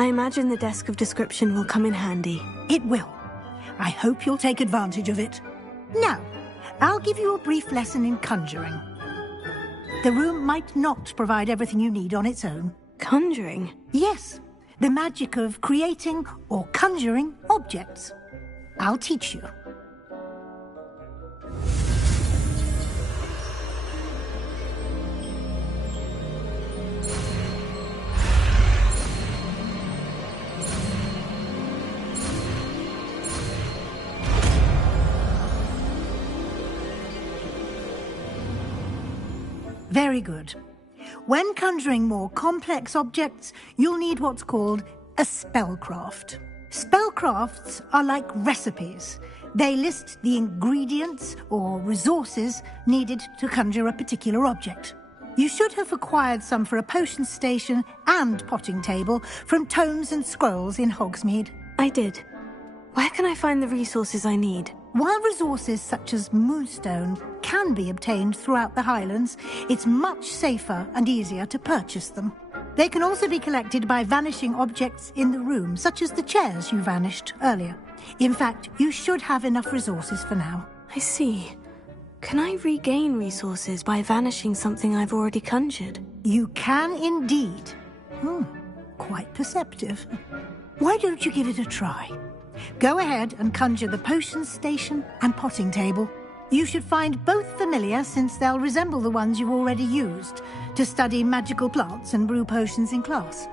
I imagine the desk of description will come in handy. It will. I hope you'll take advantage of it. Now, I'll give you a brief lesson in conjuring. The room might not provide everything you need on its own. Conjuring? Yes, the magic of creating or conjuring objects. I'll teach you. Very good. When conjuring more complex objects, you'll need what's called a spellcraft. Spellcrafts are like recipes. They list the ingredients or resources needed to conjure a particular object. You should have acquired some for a potion station and potting table from tomes and scrolls in Hogsmeade. I did. Where can I find the resources I need? While resources such as moonstone can be obtained throughout the Highlands, it's much safer and easier to purchase them. They can also be collected by vanishing objects in the room, such as the chairs you vanished earlier. In fact, you should have enough resources for now. I see. Can I regain resources by vanishing something I've already conjured? You can indeed. Quite perceptive. Why don't you give it a try? Go ahead and conjure the potion station and potting table. You should find both familiar, since they'll resemble the ones you've already used to study magical plants and brew potions in class.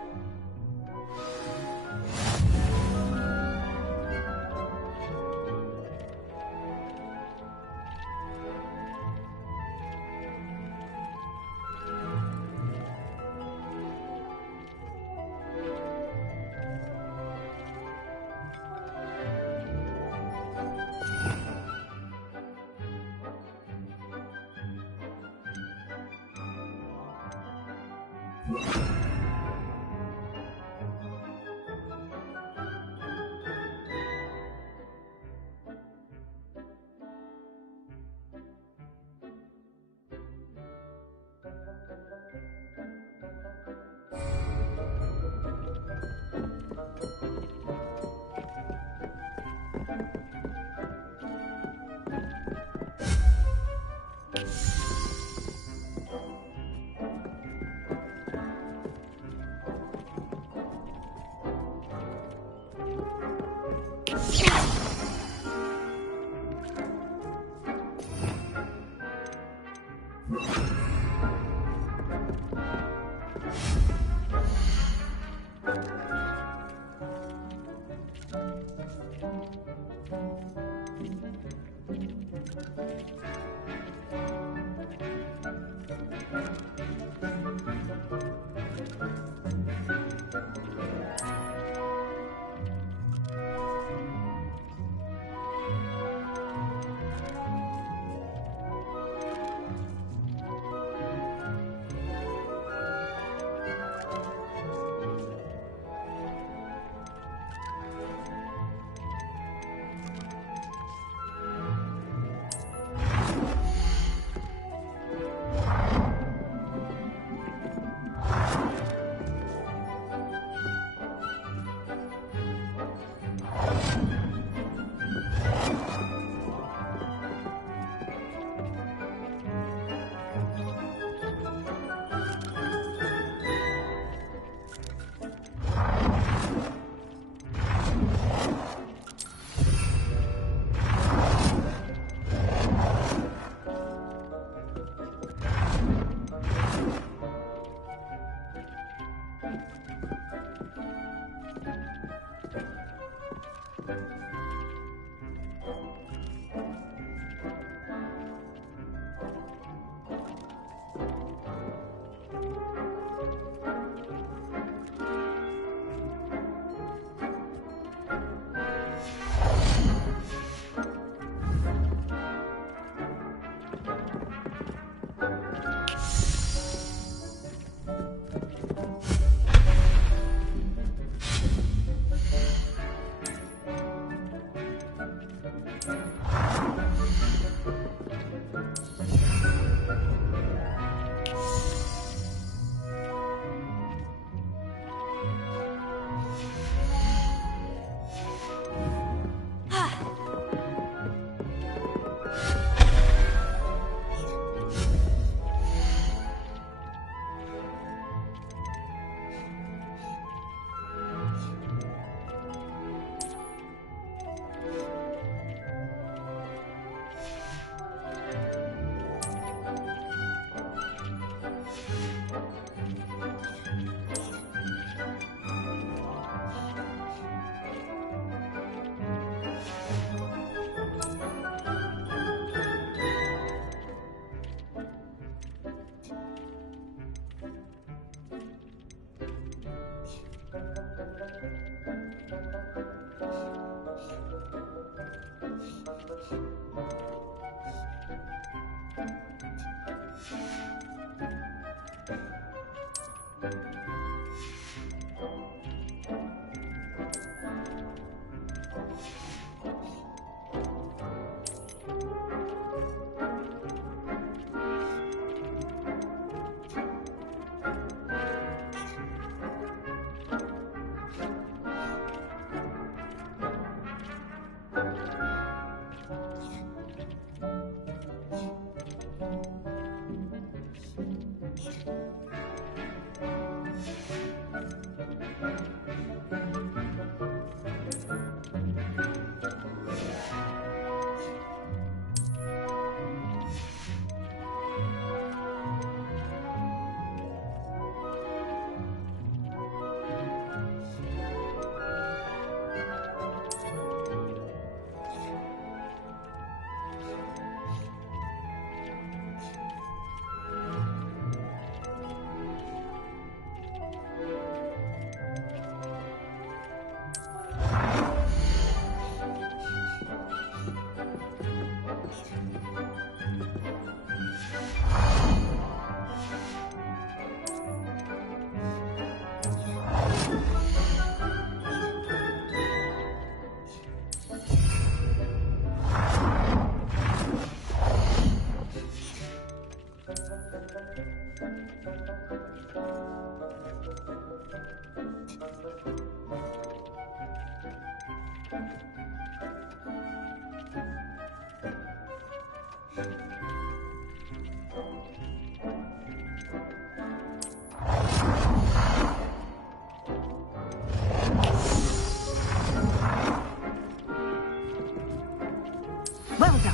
Well done.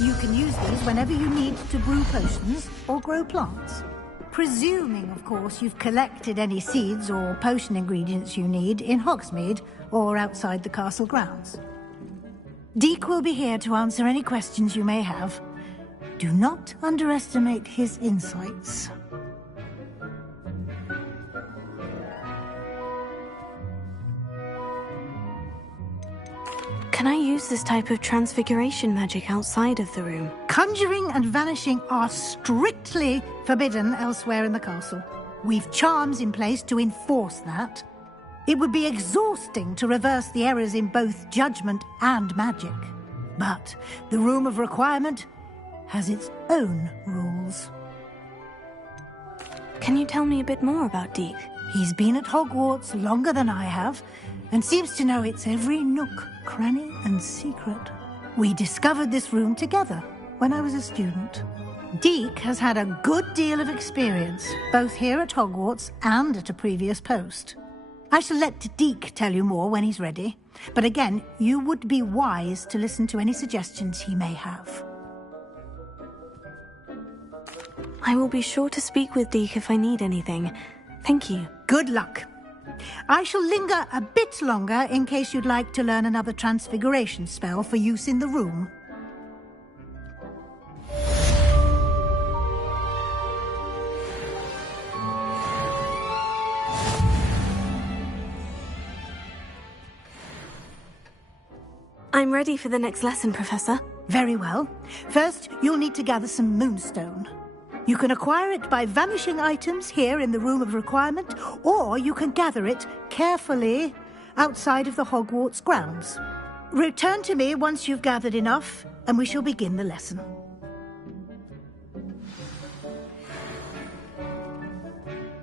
You can use these whenever you need to brew potions or grow plants. Presuming, of course, you've collected any seeds or potion ingredients you need in Hogsmeade or outside the castle grounds. Deek will be here to answer any questions you may have. Do not underestimate his insights. Can I use this type of transfiguration magic outside of the room? Conjuring and vanishing are strictly forbidden elsewhere in the castle. We've charms in place to enforce that. It would be exhausting to reverse the errors in both judgment and magic. But the Room of Requirement has its own rules. Can you tell me a bit more about Deek? He's been at Hogwarts longer than I have, and seems to know its every nook, cranny, and secret. We discovered this room together when I was a student. Deek has had a good deal of experience, both here at Hogwarts and at a previous post. I shall let Deek tell you more when he's ready, but again, you would be wise to listen to any suggestions he may have. I will be sure to speak with Deek if I need anything. Thank you. Good luck. I shall linger a bit longer in case you'd like to learn another transfiguration spell for use in the room. I'm ready for the next lesson, Professor. Very well. First, you'll need to gather some moonstone. You can acquire it by vanishing items here in the Room of Requirement, or you can gather it carefully outside of the Hogwarts grounds. Return to me once you've gathered enough, and we shall begin the lesson.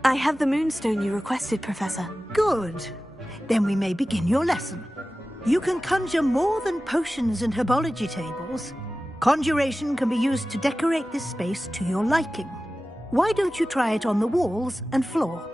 I have the moonstone you requested, Professor. Good. Then we may begin your lesson. You can conjure more than potions and herbology tables. Conjuration can be used to decorate this space to your liking. Why don't you try it on the walls and floor?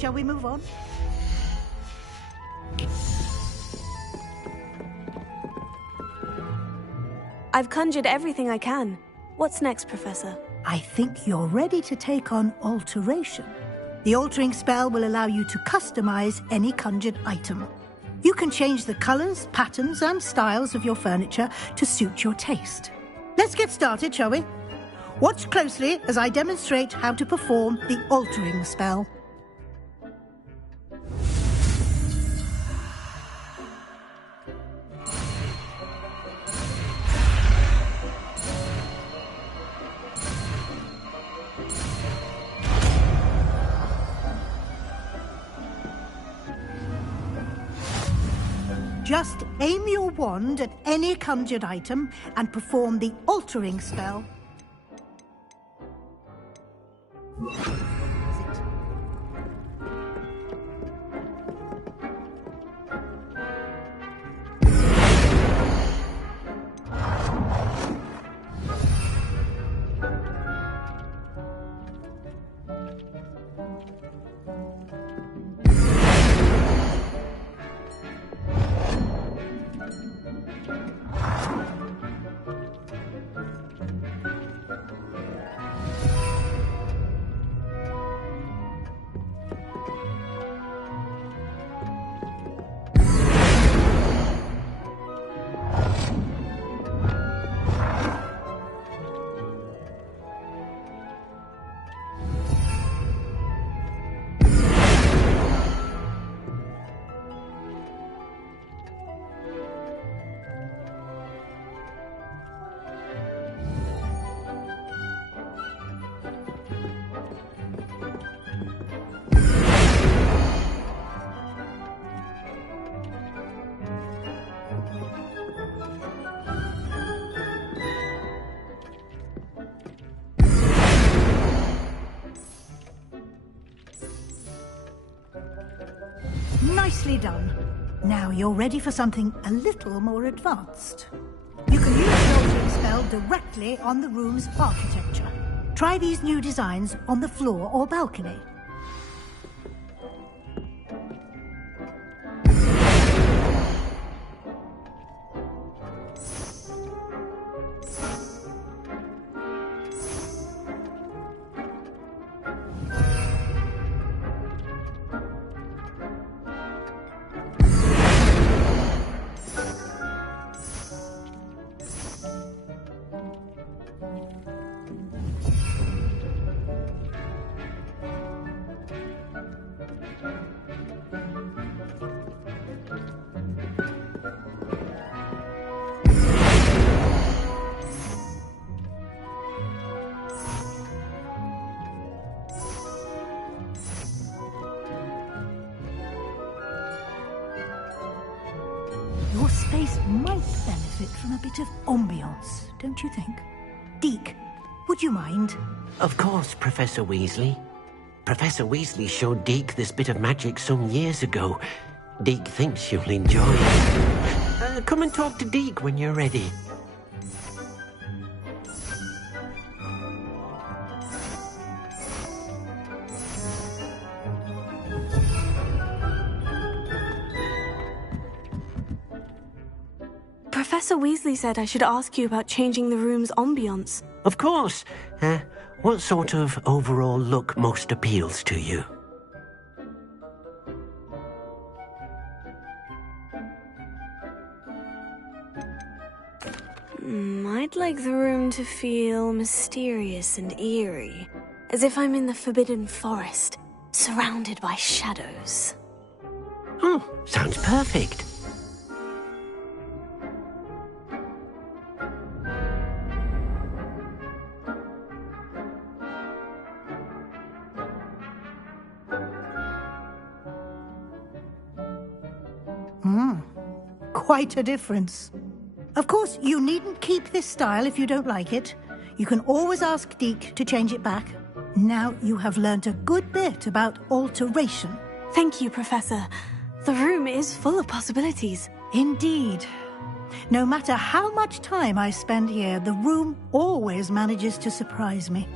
Shall we move on? I've conjured everything I can. What's next, Professor? I think you're ready to take on alteration. The altering spell will allow you to customize any conjured item. You can change the colors, patterns, and styles of your furniture to suit your taste. Let's get started, shall we? Watch closely as I demonstrate how to perform the altering spell. Just aim your wand at any conjured item and perform the altering spell. Nicely done. Now you're ready for something a little more advanced. You can use the altering spell directly on the room's architecture. Try these new designs on the floor or balcony. Your space might benefit from a bit of ambiance, don't you think? Deke, would you mind? Of course, Professor Weasley. Professor Weasley showed Deke this bit of magic some years ago. Deke thinks you'll enjoy it. Come and talk to Deke when you're ready. Professor Weasley said I should ask you about changing the room's ambiance. Of course. What sort of overall look most appeals to you? I'd like the room to feel mysterious and eerie, as if I'm in the Forbidden Forest, surrounded by shadows. Oh, sounds perfect. Quite a difference. Of course, you needn't keep this style if you don't like it. You can always ask Deke to change it back. Now you have learnt a good bit about alteration. Thank you, Professor. The room is full of possibilities. Indeed. No matter how much time I spend here, the room always manages to surprise me.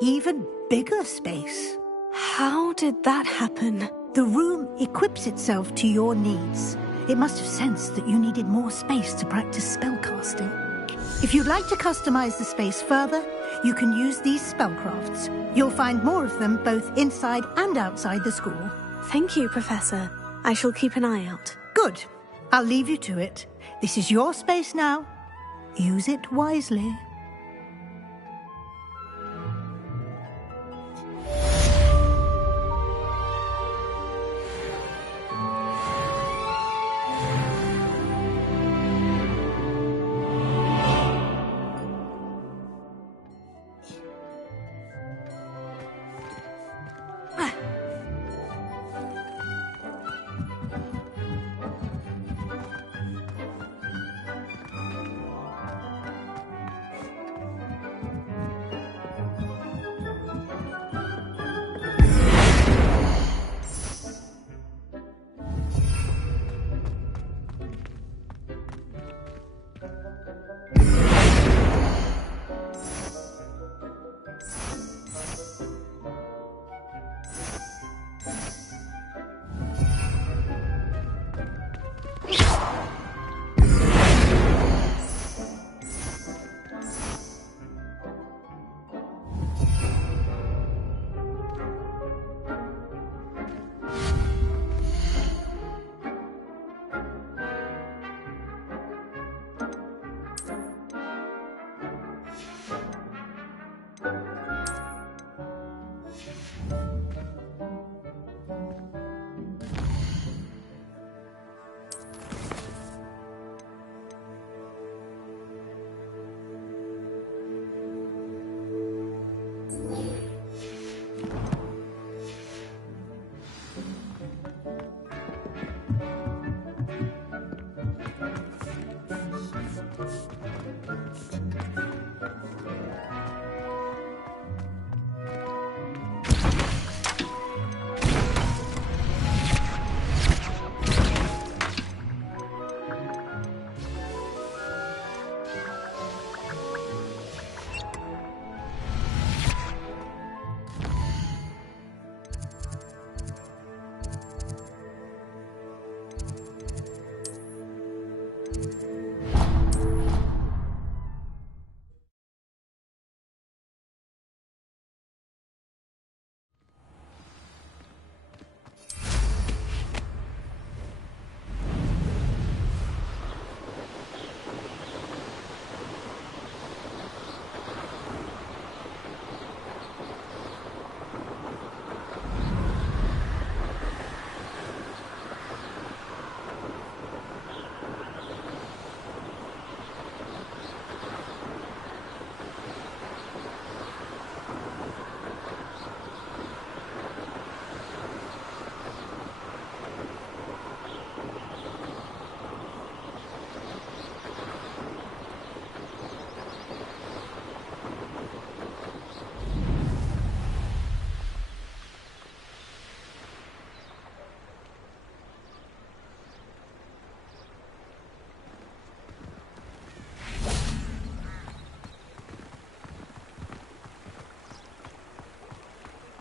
even bigger space. How did that happen? The room equips itself to your needs. It must have sensed that you needed more space to practice spellcasting. If you'd like to customize the space further, you can use these spellcrafts. You'll find more of them both inside and outside the school. Thank you, Professor. I shall keep an eye out. Good. I'll leave you to it. This is your space now. Use it wisely.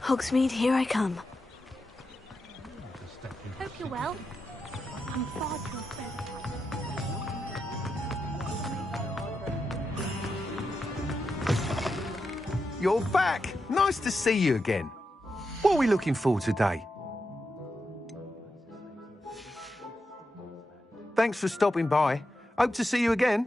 Hogsmeade, here I come. Hope you're well. I'm far too expensive. You're back! Nice to see you again. What are we looking for today? Thanks for stopping by. Hope to see you again.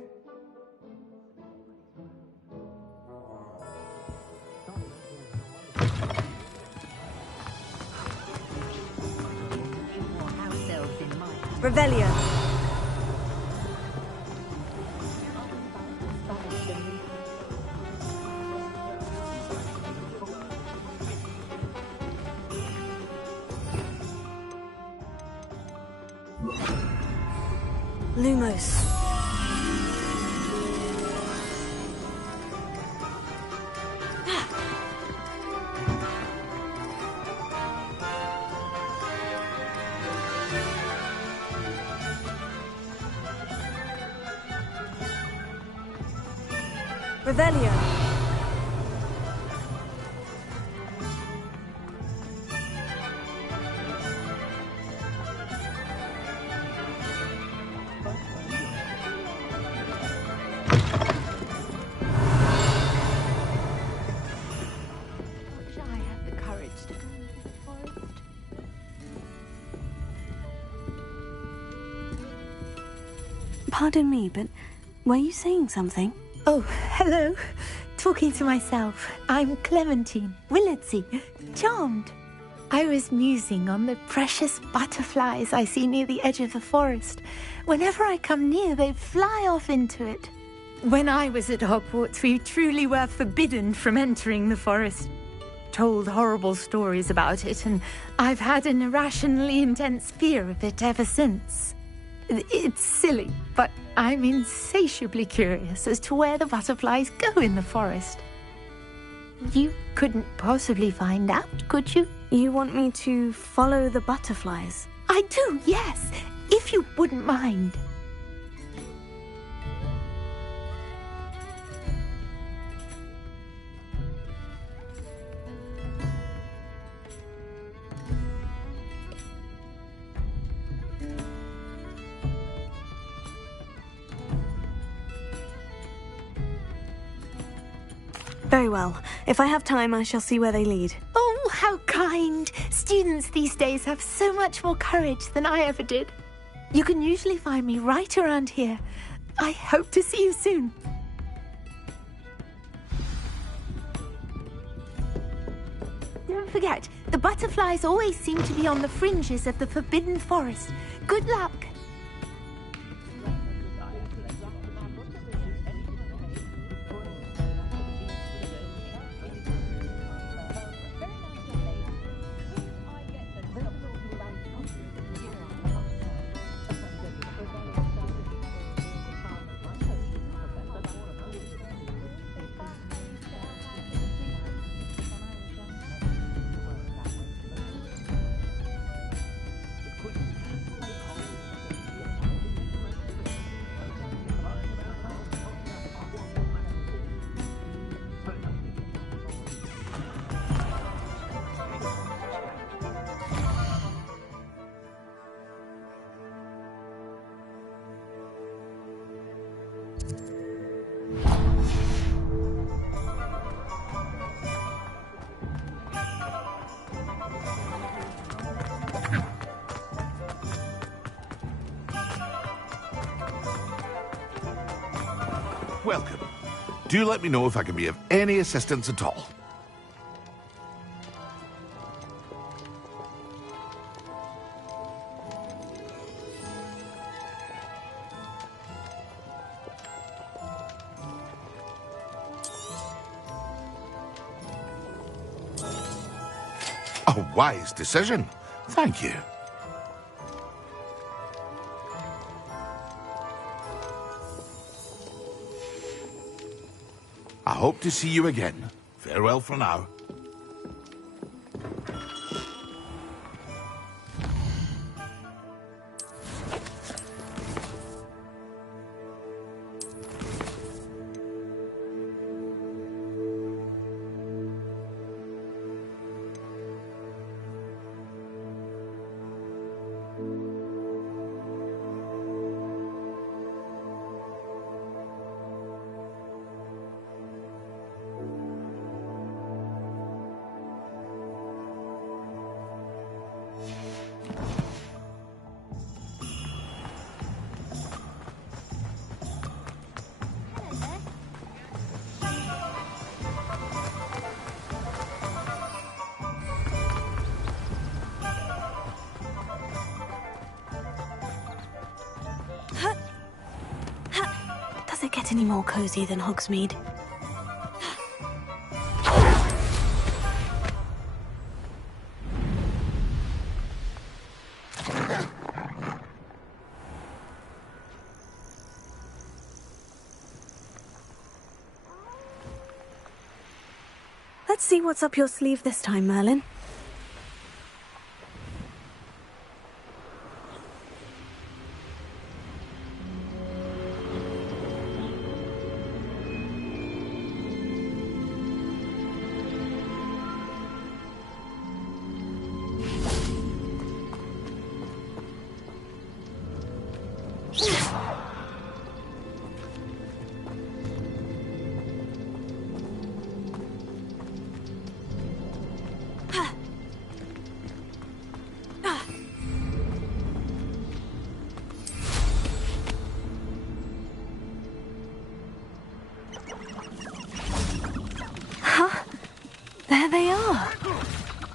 Revelio. Lumos. Revelio. Pardon me, but were you saying something? Oh, hello. Talking to myself. I'm Clementine, Willardsey, charmed. I was musing on the precious butterflies I see near the edge of the forest. Whenever I come near, they fly off into it. When I was at Hogwarts, we truly were forbidden from entering the forest. Told horrible stories about it, and I've had an irrationally intense fear of it ever since. It's silly, but I'm insatiably curious as to where the butterflies go in the forest. You couldn't possibly find out, could you? You want me to follow the butterflies? I do, yes, if you wouldn't mind. Very well. If I have time, I shall see where they lead. Oh, how kind! Students these days have so much more courage than I ever did. You can usually find me right around here. I hope to see you soon. Don't forget, the butterflies always seem to be on the fringes of the Forbidden Forest. Good luck! Welcome. Do let me know if I can be of any assistance at all. A wise decision. Thank you. I hope to see you again. Farewell for now. Does it get any more cozy than Hogsmeade? Let's see what's up your sleeve this time, Merlin. There they are.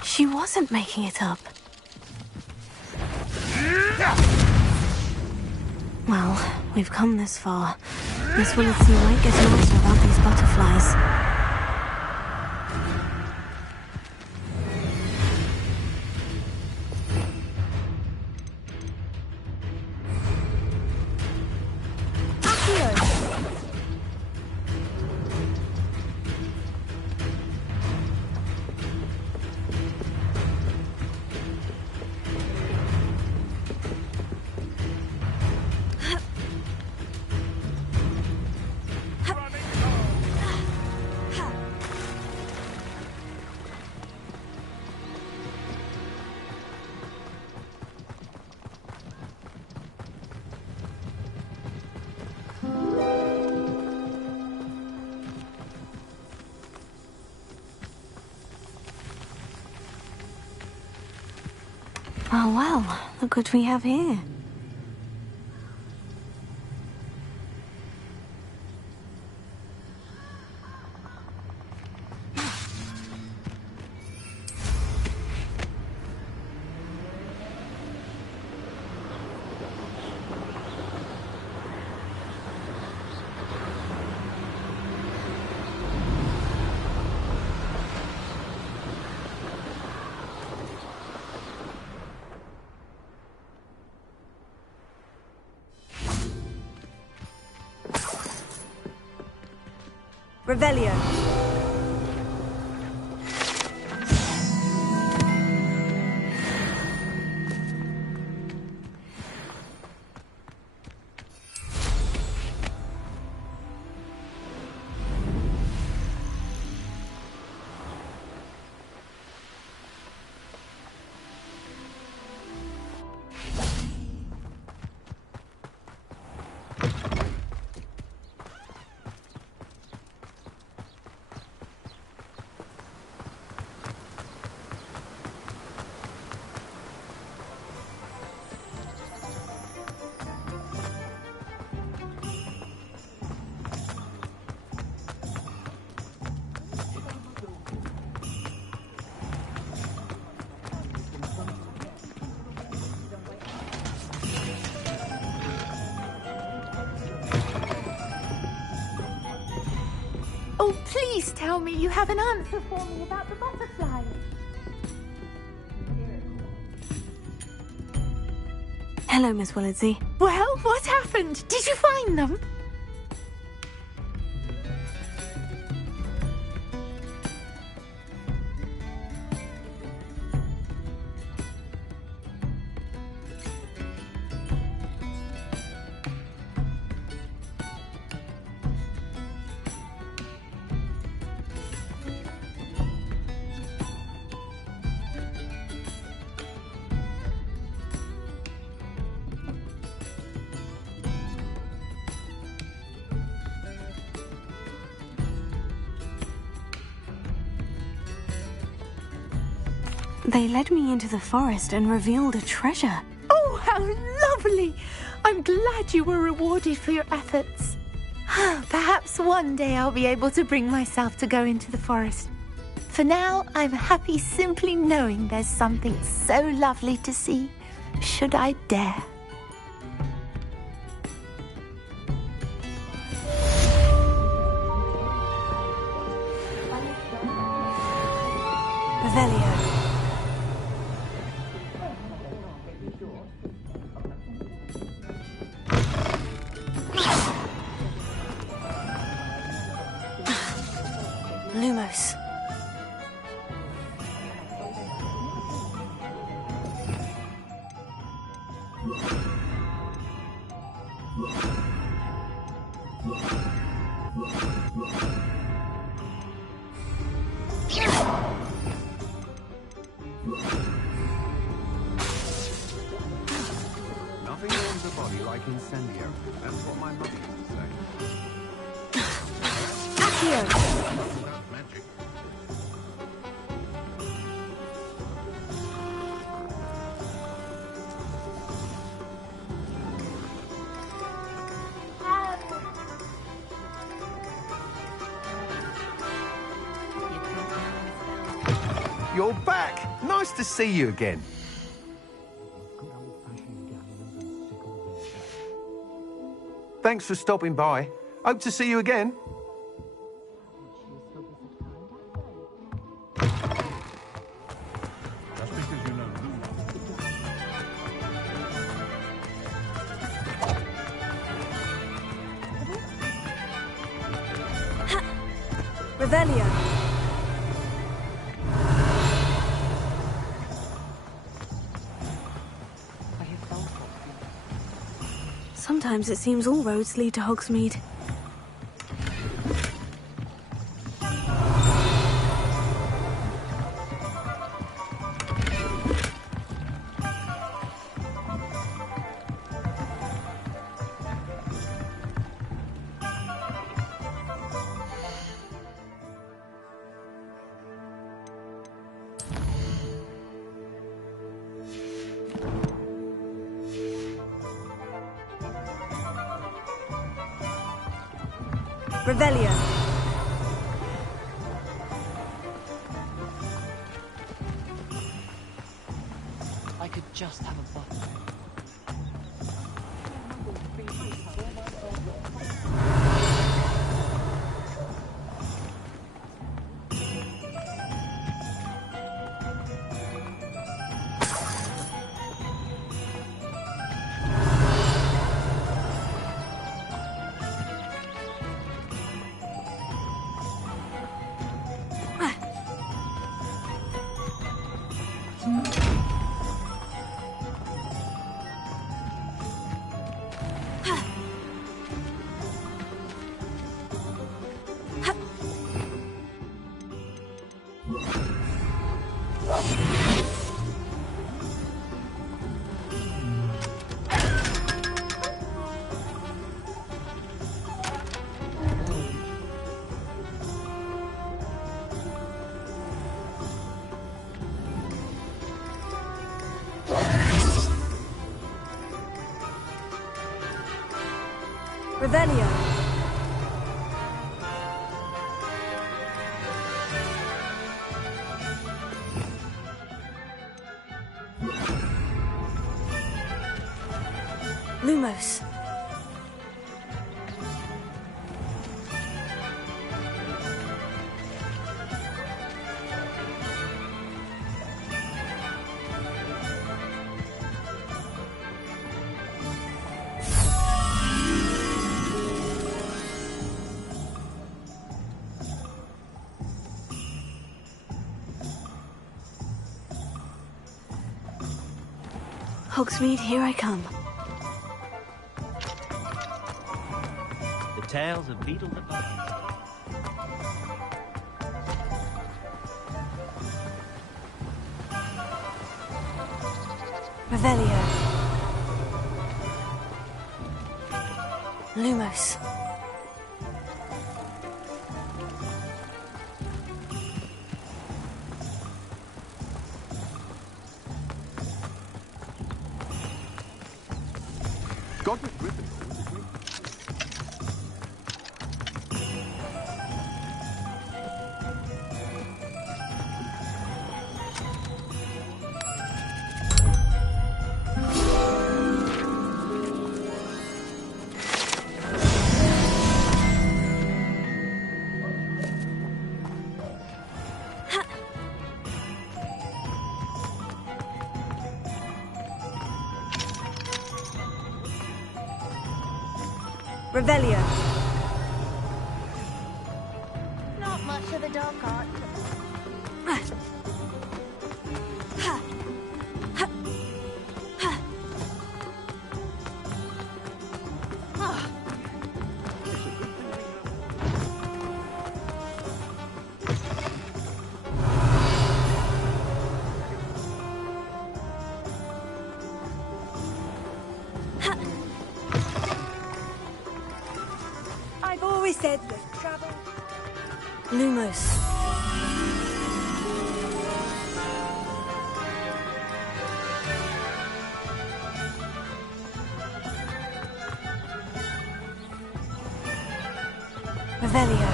She wasn't making it up. Well, we've come this far. Miss Willardson might get an answer about these butterflies. Oh well, look what we have here. Revelio. Oh, please tell me you have an answer for me about the butterflies. Hello, Miss Willardsey. Well, what happened? Did you find them? They led me into the forest and revealed a treasure. Oh, how lovely! I'm glad you were rewarded for your efforts. Perhaps one day I'll be able to bring myself to go into the forest. For now, I'm happy simply knowing there's something so lovely to see, should I dare. Revelio. Lumos. Nothing warms a body like incendiary. That's what my mother used to say. Accio! Magic. you're back. Nice to see you again. Thanks for stopping by. Hope to see you again. Just because you know Revelio. Sometimes it seems all roads lead to Hogsmeade. Revelio. I could just have a button. Revelio. Lumos. Hogsmeade, here I come. The tales of Beetle the Bard. Revelio. Lumos. Godric Gryffindor was a great... Revelio. Not much of a dark art. I've always said that travel... Lumos. Revelio.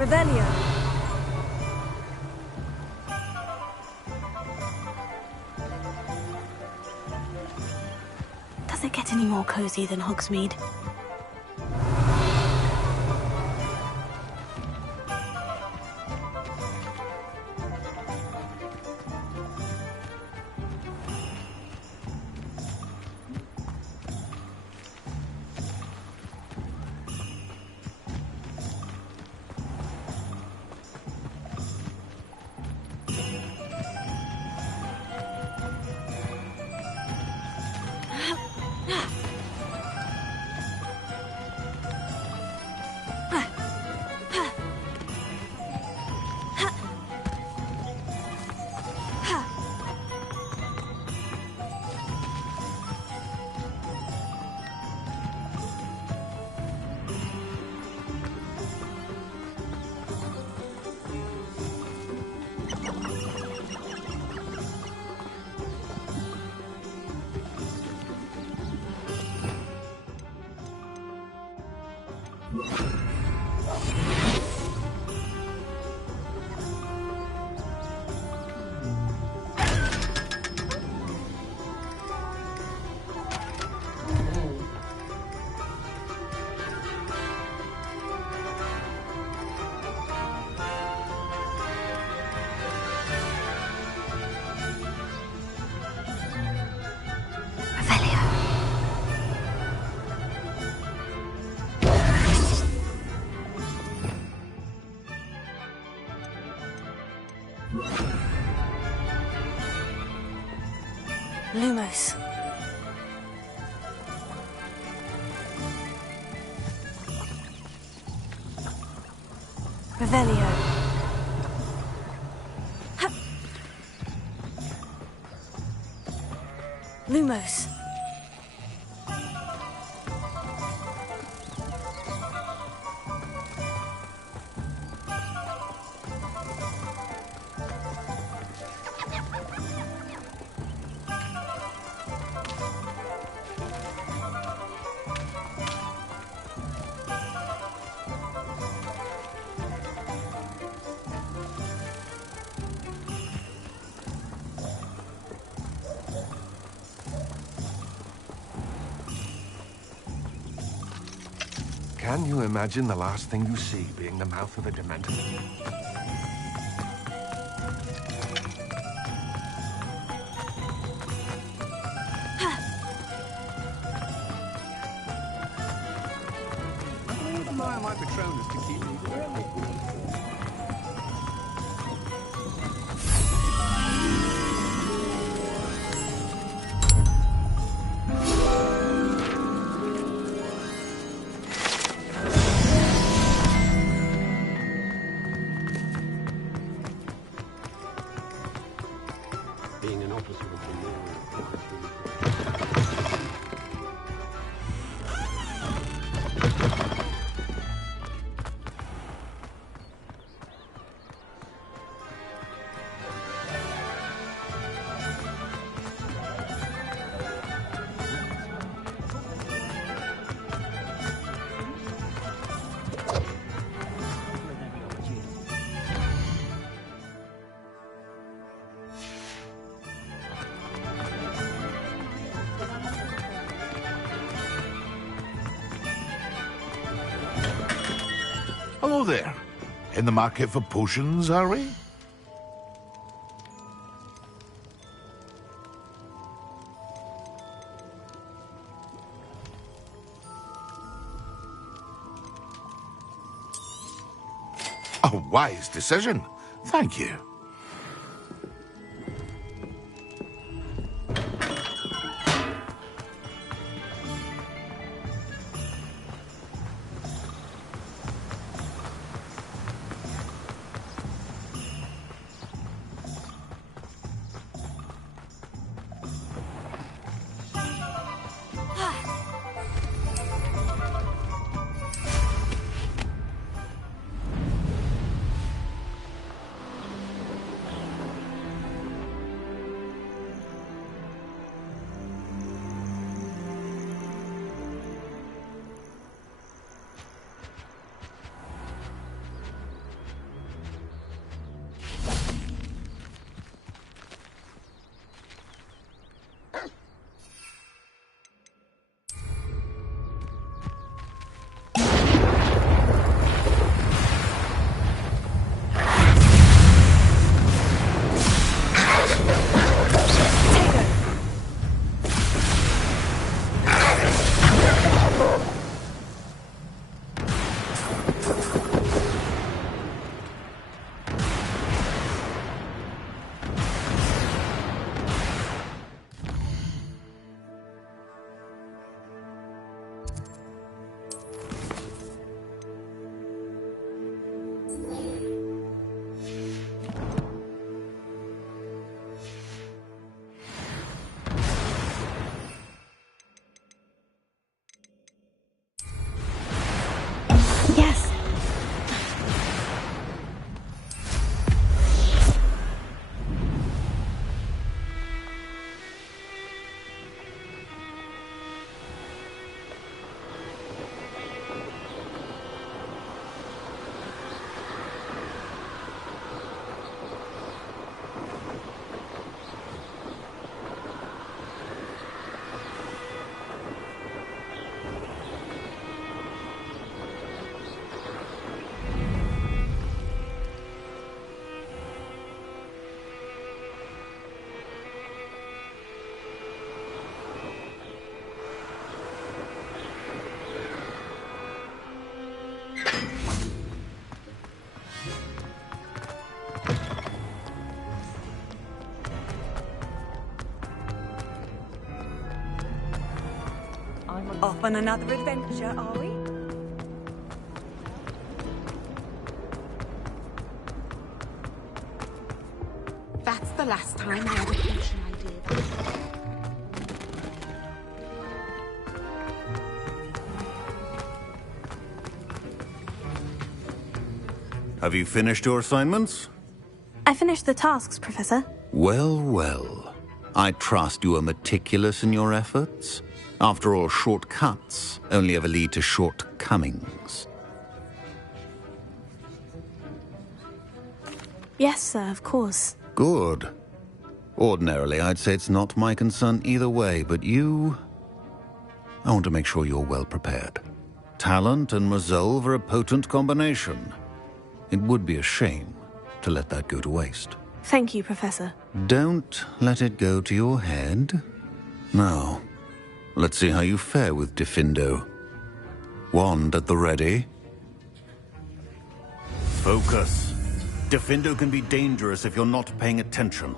Revelio. Does it get any more cozy than Hogsmeade? Lumos. Revelio. Ha! Lumos. Can you imagine the last thing you see being the mouth of a Dementor? I wouldn't mind my Patronus to keep me fairly cool. Being an officer of the law requires me to... Hello there. In the market for potions, are we? A wise decision. Thank you. Yes. Off on another adventure, are we? That's the last time I had a potion I did. Have you finished your assignments? I finished the tasks, Professor. Well, well. I trust you are meticulous in your efforts. After all, shortcuts only ever lead to shortcomings. Yes, sir, of course. Good. Ordinarily, I'd say it's not my concern either way, but you... I want to make sure you're well prepared. Talent and resolve are a potent combination. It would be a shame to let that go to waste. Thank you, Professor. Don't let it go to your head. Now, let's see how you fare with Diffindo. Wand at the ready. Focus. Diffindo can be dangerous if you're not paying attention.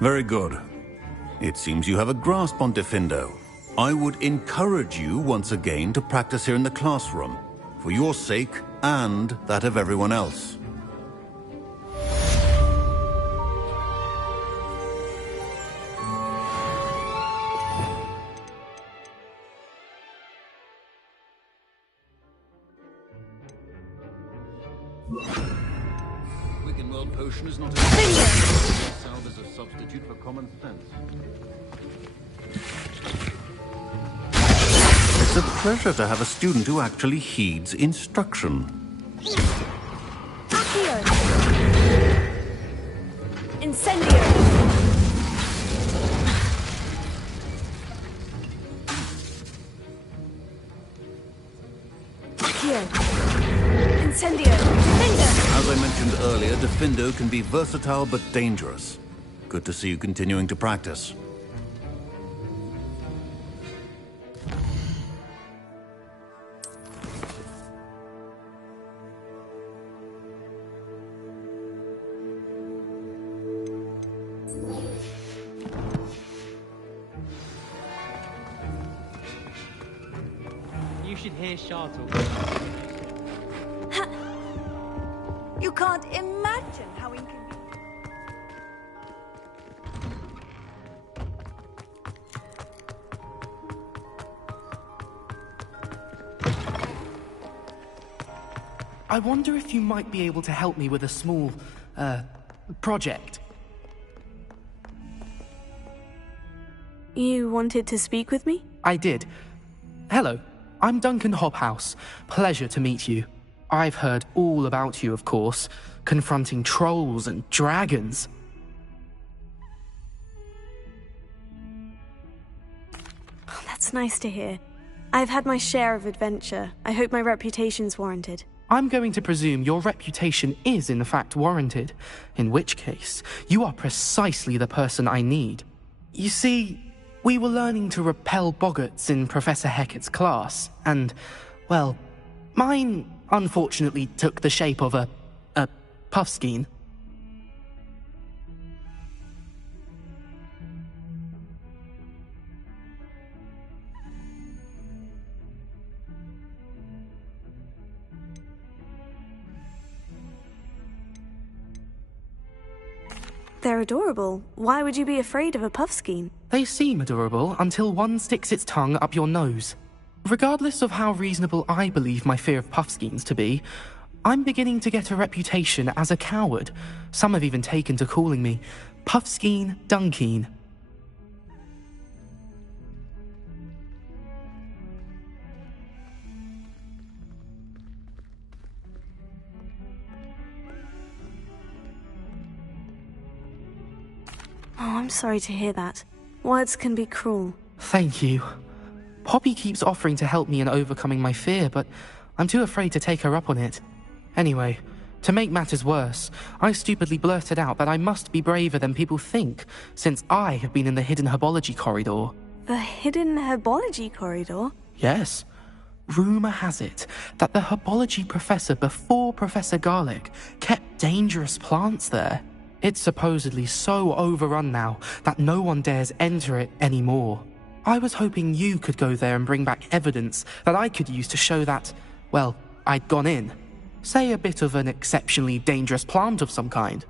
Very good. It seems you have a grasp on Diffindo. I would encourage you once again to practice here in the classroom, for your sake and that of everyone else. Wicked World Potion is not a salve is a substitute for common sense. It's a pleasure to have a student who actually heeds instruction. Accio! Incendio! Accio! Incendio! As I mentioned earlier, Diffindo can be versatile but dangerous. Good to see you continuing to practice. You should hear Shah talk. You can't imagine how inconvenient. I wonder if you might be able to help me with a small, project. You wanted to speak with me? I did. Hello, I'm Duncan Hobhouse. Pleasure to meet you. I've heard all about you, of course, confronting trolls and dragons. Oh, that's nice to hear. I've had my share of adventure. I hope my reputation's warranted. I'm going to presume your reputation is in fact warranted, in which case, you are precisely the person I need. You see, we were learning to repel boggarts in Professor Hecat's class, and, well, Mine, unfortunately, took the shape of a puffskein. They're adorable. Why would you be afraid of a puffskein? They seem adorable until one sticks its tongue up your nose. Regardless of how reasonable I believe my fear of puffskeins to be, I'm beginning to get a reputation as a coward. Some have even taken to calling me Puffskein Dunkeen. Oh, I'm sorry to hear that. Words can be cruel. Thank you. Poppy keeps offering to help me in overcoming my fear, but I'm too afraid to take her up on it. Anyway, to make matters worse, I stupidly blurted out that I must be braver than people think, since I have been in the hidden herbology corridor. The hidden herbology corridor? Yes. Rumour has it that the herbology professor before Professor Garlic kept dangerous plants there. It's supposedly so overrun now that no one dares enter it anymore. I was hoping you could go there and bring back evidence that I could use to show that, well, I'd gone in. Say a bit of an exceptionally dangerous plant of some kind.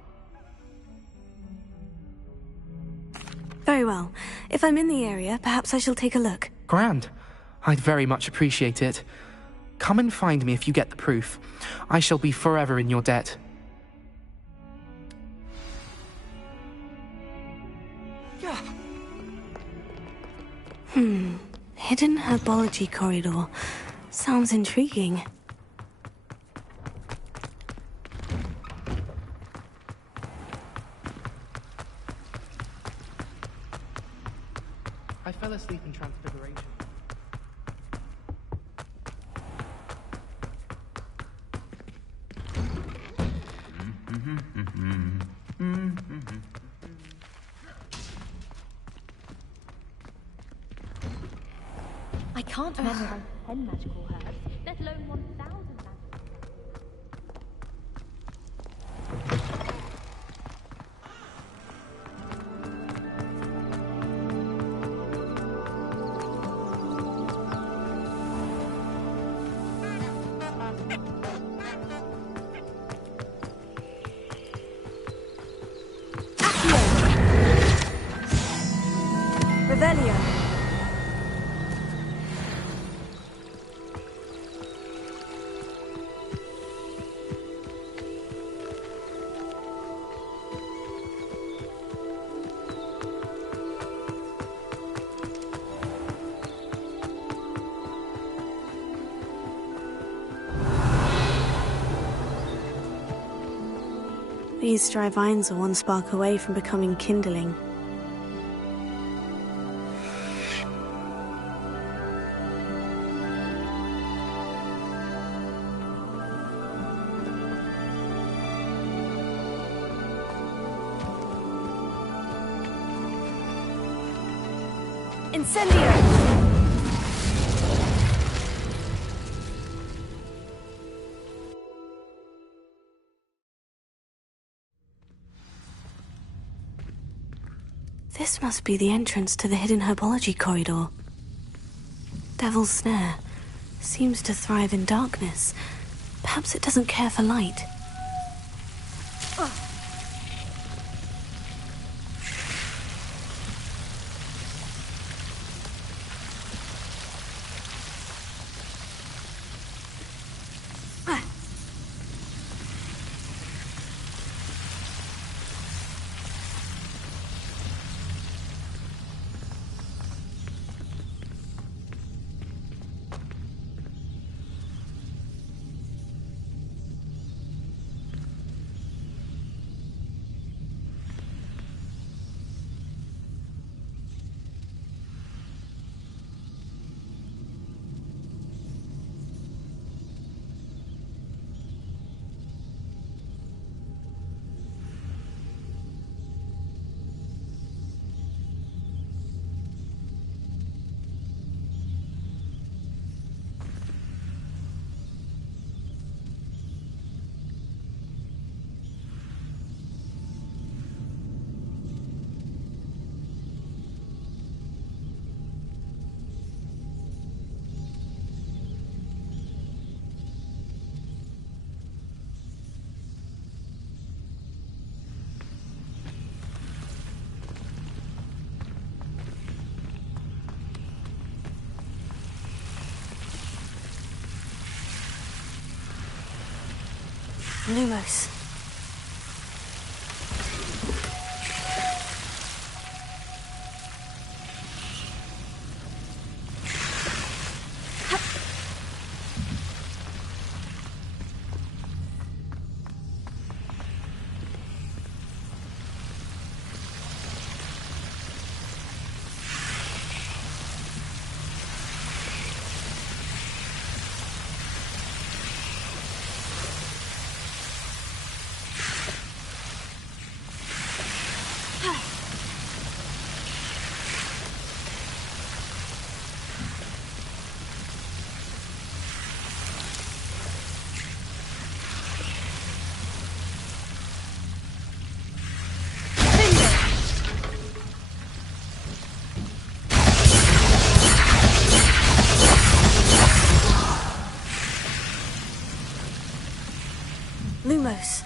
Very well. If I'm in the area, perhaps I shall take a look. Grand. I'd very much appreciate it. Come and find me if you get the proof. I shall be forever in your debt. Hidden herbology corridor. Sounds intriguing. I fell asleep in Transfiguration. I can't memorize 10 magical herbs, let alone 1,000 magical. Revelio. These dry vines are one spark away from becoming kindling. Incendio! This must be the entrance to the hidden herbology corridor. Devil's Snare seems to thrive in darkness. Perhaps it doesn't care for light. Lumos. Lumos.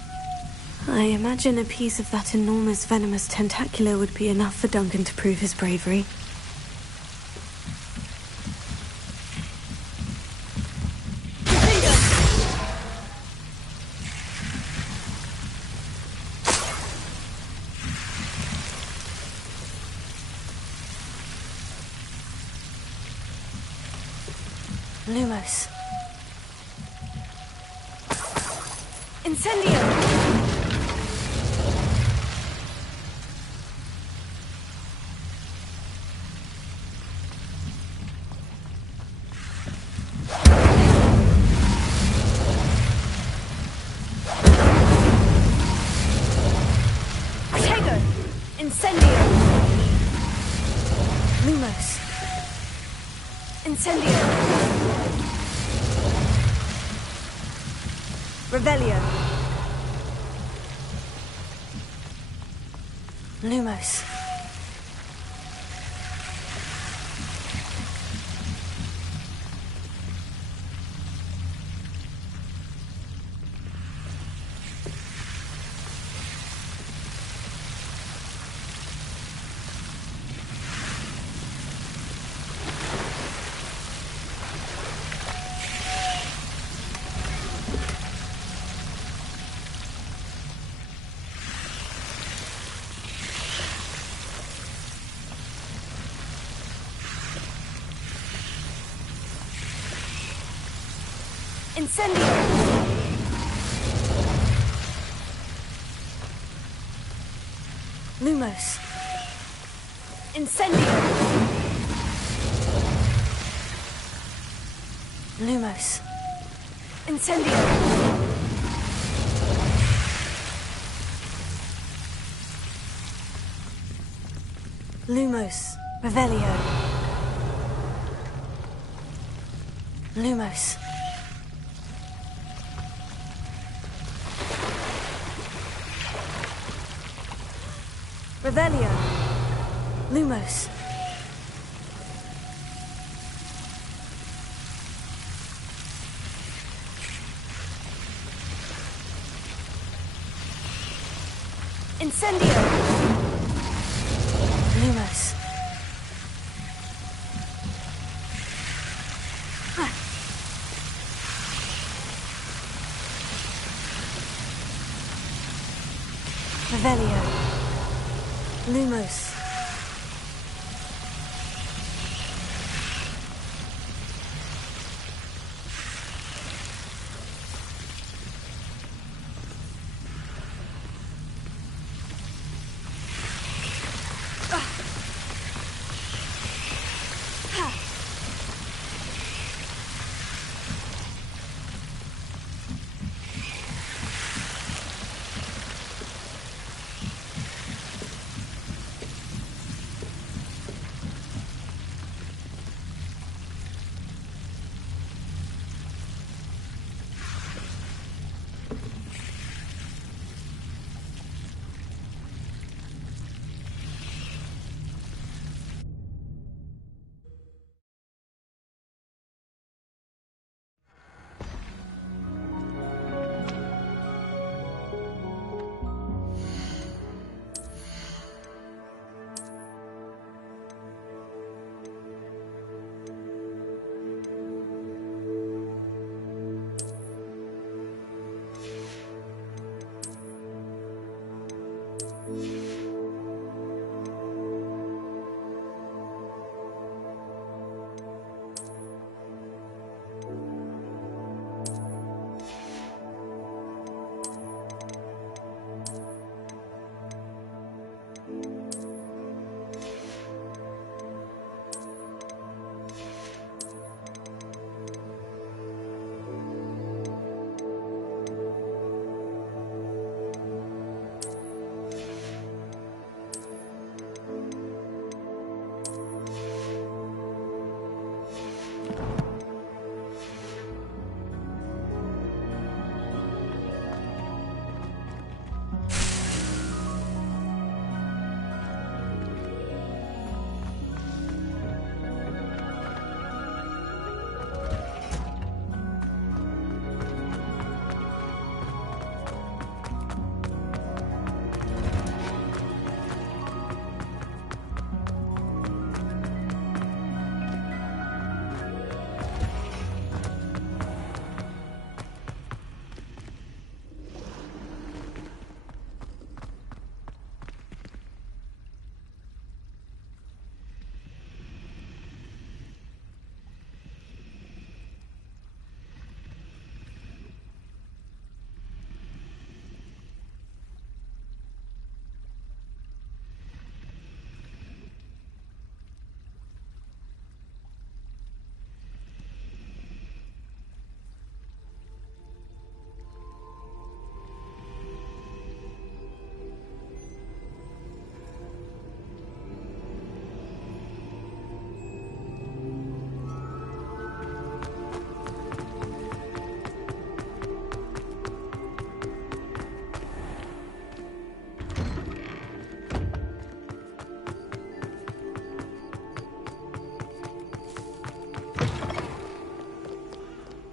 I imagine a piece of that enormous venomous tentacular would be enough for Duncan to prove his bravery. Lumos. Incendio! Tego! Incendio! Lumos. Incendio! Revelio. Lumos. Incendio! Lumos. Incendio! Lumos. Incendio! Lumos. Revelio. Lumos. Revelio. Lumos. Incendio. Lumos. Revelio. Lumos.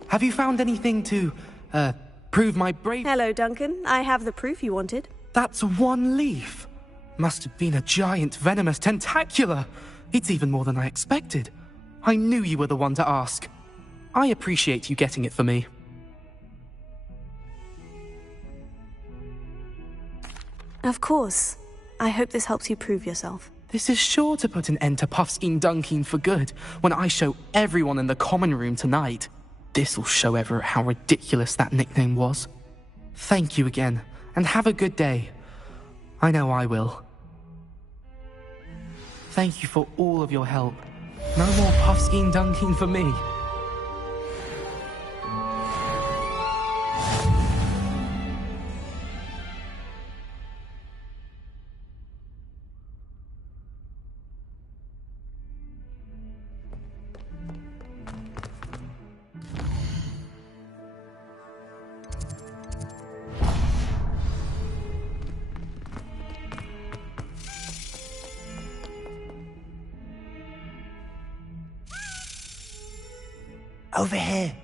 Have you found anything to, prove my bravery? Hello, Duncan. I have the proof you wanted. That's one leaf. Must have been a giant venomous tentacula. It's even more than I expected. I knew you were the one to ask. I appreciate you getting it for me. Of course. I hope this helps you prove yourself. This is sure to put an end to Puffskein Dunkeen for good when I show everyone in the common room tonight. This'll show Everett how ridiculous that nickname was. Thank you again, and have a good day. I know I will. Thank you for all of your help. No more Puffskein Dunkeen for me. Over here.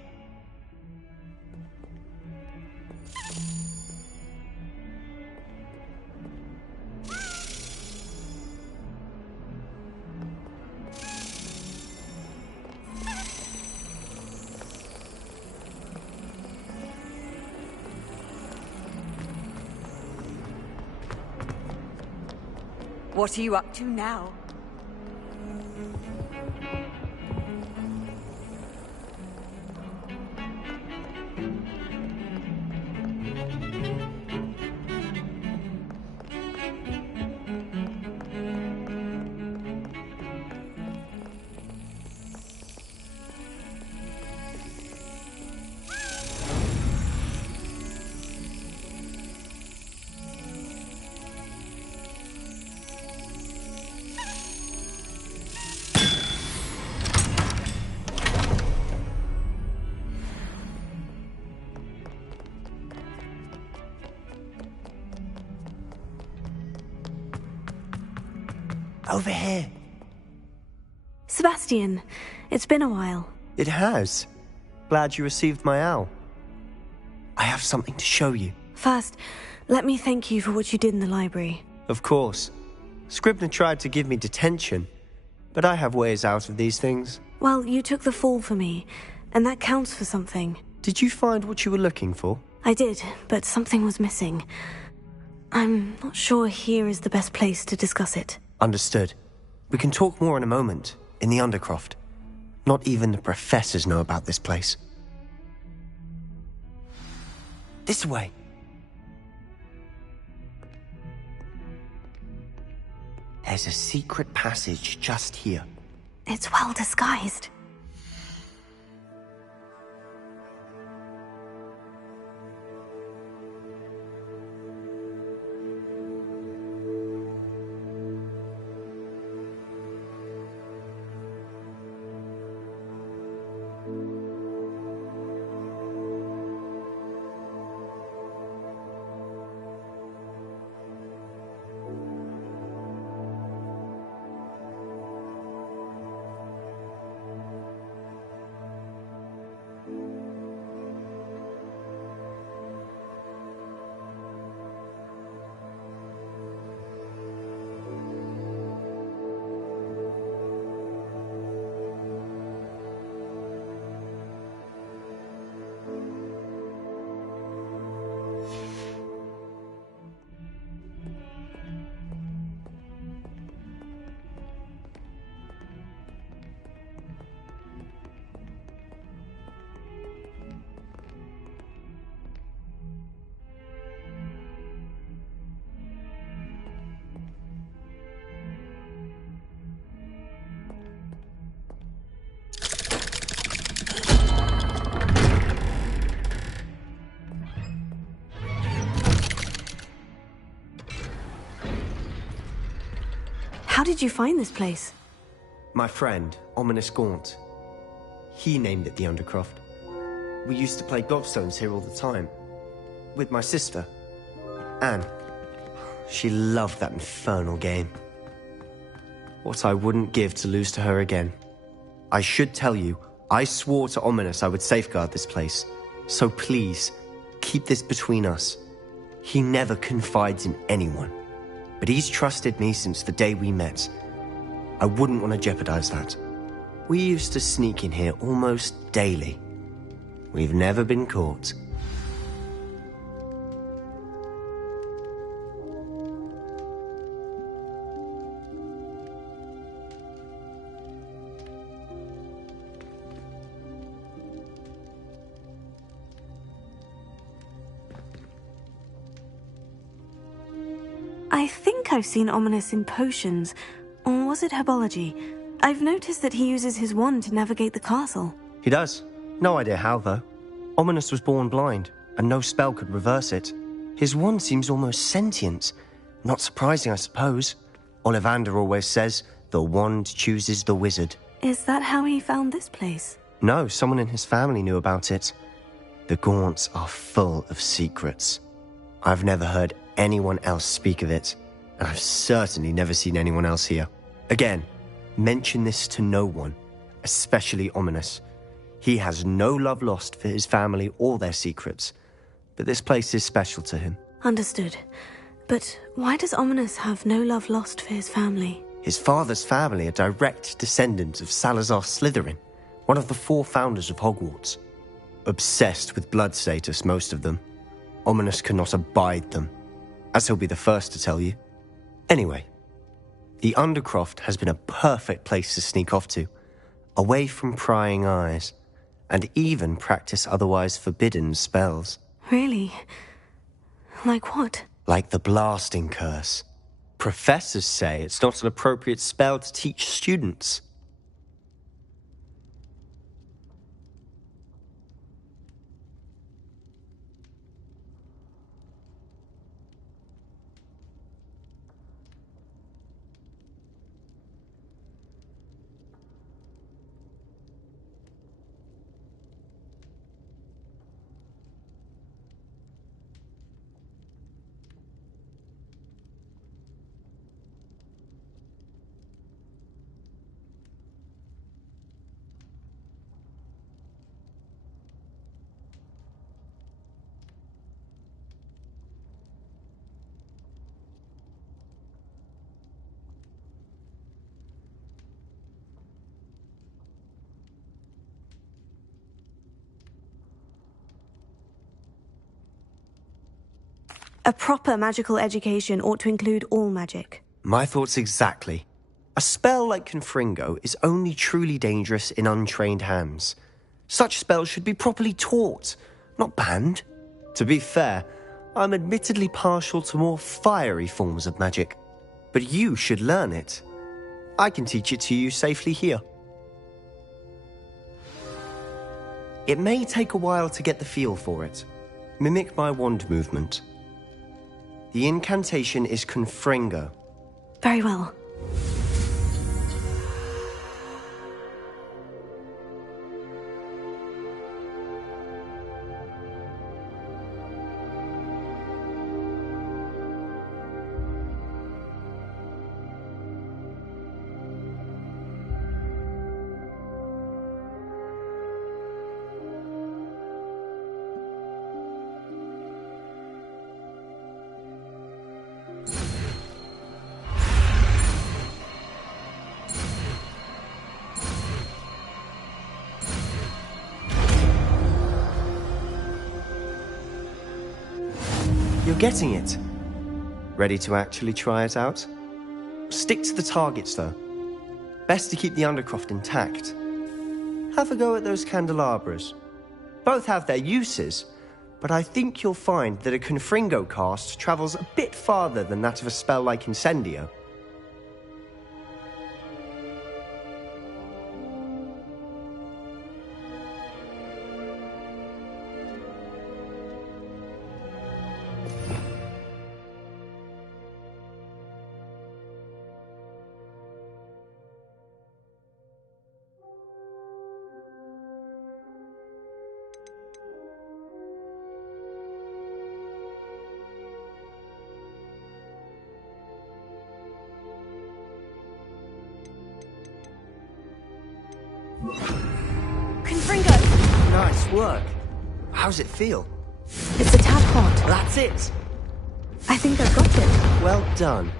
What are you up to now? Over here. Sebastian, it's been a while. It has. Glad you received my owl. I have something to show you. First, let me thank you for what you did in the library. Of course. Scribner tried to give me detention, but I have ways out of these things. Well, you took the fall for me, and that counts for something. Did you find what you were looking for? I did, but something was missing. I'm not sure here is the best place to discuss it. Understood. We can talk more in a moment, in the Undercroft. Not even the professors know about this place. This way. There's a secret passage just here. It's well disguised. How did you find this place? My friend, Ominous Gaunt. He named it the Undercroft. We used to play gobstones here all the time. With my sister, Anne. She loved that infernal game. What I wouldn't give to lose to her again. I should tell you, I swore to Ominous I would safeguard this place. So please, keep this between us. He never confides in anyone. But he's trusted me since the day we met. I wouldn't want to jeopardize that. We used to sneak in here almost daily. We've never been caught. I think I've seen Ominous in potions, or was it herbology? I've noticed that he uses his wand to navigate the castle. He does. No idea how, though. Ominous was born blind, and no spell could reverse it. His wand seems almost sentient. Not surprising, I suppose. Ollivander always says, the wand chooses the wizard. Is that how he found this place? No, someone in his family knew about it. The Gaunts are full of secrets. I've never heard anyone else speak of it, and I've certainly never seen anyone else here. Again, mention this to no one, especially Ominous. He has no love lost for his family or their secrets, but this place is special to him. Understood. But why does Ominous have no love lost for his family? His father's family are direct descendants of Salazar Slytherin, one of the 4 founders of Hogwarts. Obsessed with blood status, most of them. Ominous cannot abide them, as he'll be the first to tell you. Anyway, the Undercroft has been a perfect place to sneak off to, away from prying eyes, and even practice otherwise forbidden spells. Really? Like what? Like the blasting curse. Professors say it's not an appropriate spell to teach students. A proper magical education ought to include all magic. My thoughts exactly. A spell like Confringo is only truly dangerous in untrained hands. Such spells should be properly taught, not banned. To be fair, I'm admittedly partial to more fiery forms of magic. But you should learn it. I can teach it to you safely here. It may take a while to get the feel for it. Mimic my wand movement. The incantation is Confringo. Very well. You're getting it. Ready to actually try it out? Stick to the targets, though. Best to keep the Undercroft intact. Have a go at those candelabras. Both have their uses, but I think you'll find that a Confringo cast travels a bit farther than that of a spell like Incendio. work. How's it feel? It's a tad hot. That's it! I think I've got it. Well done.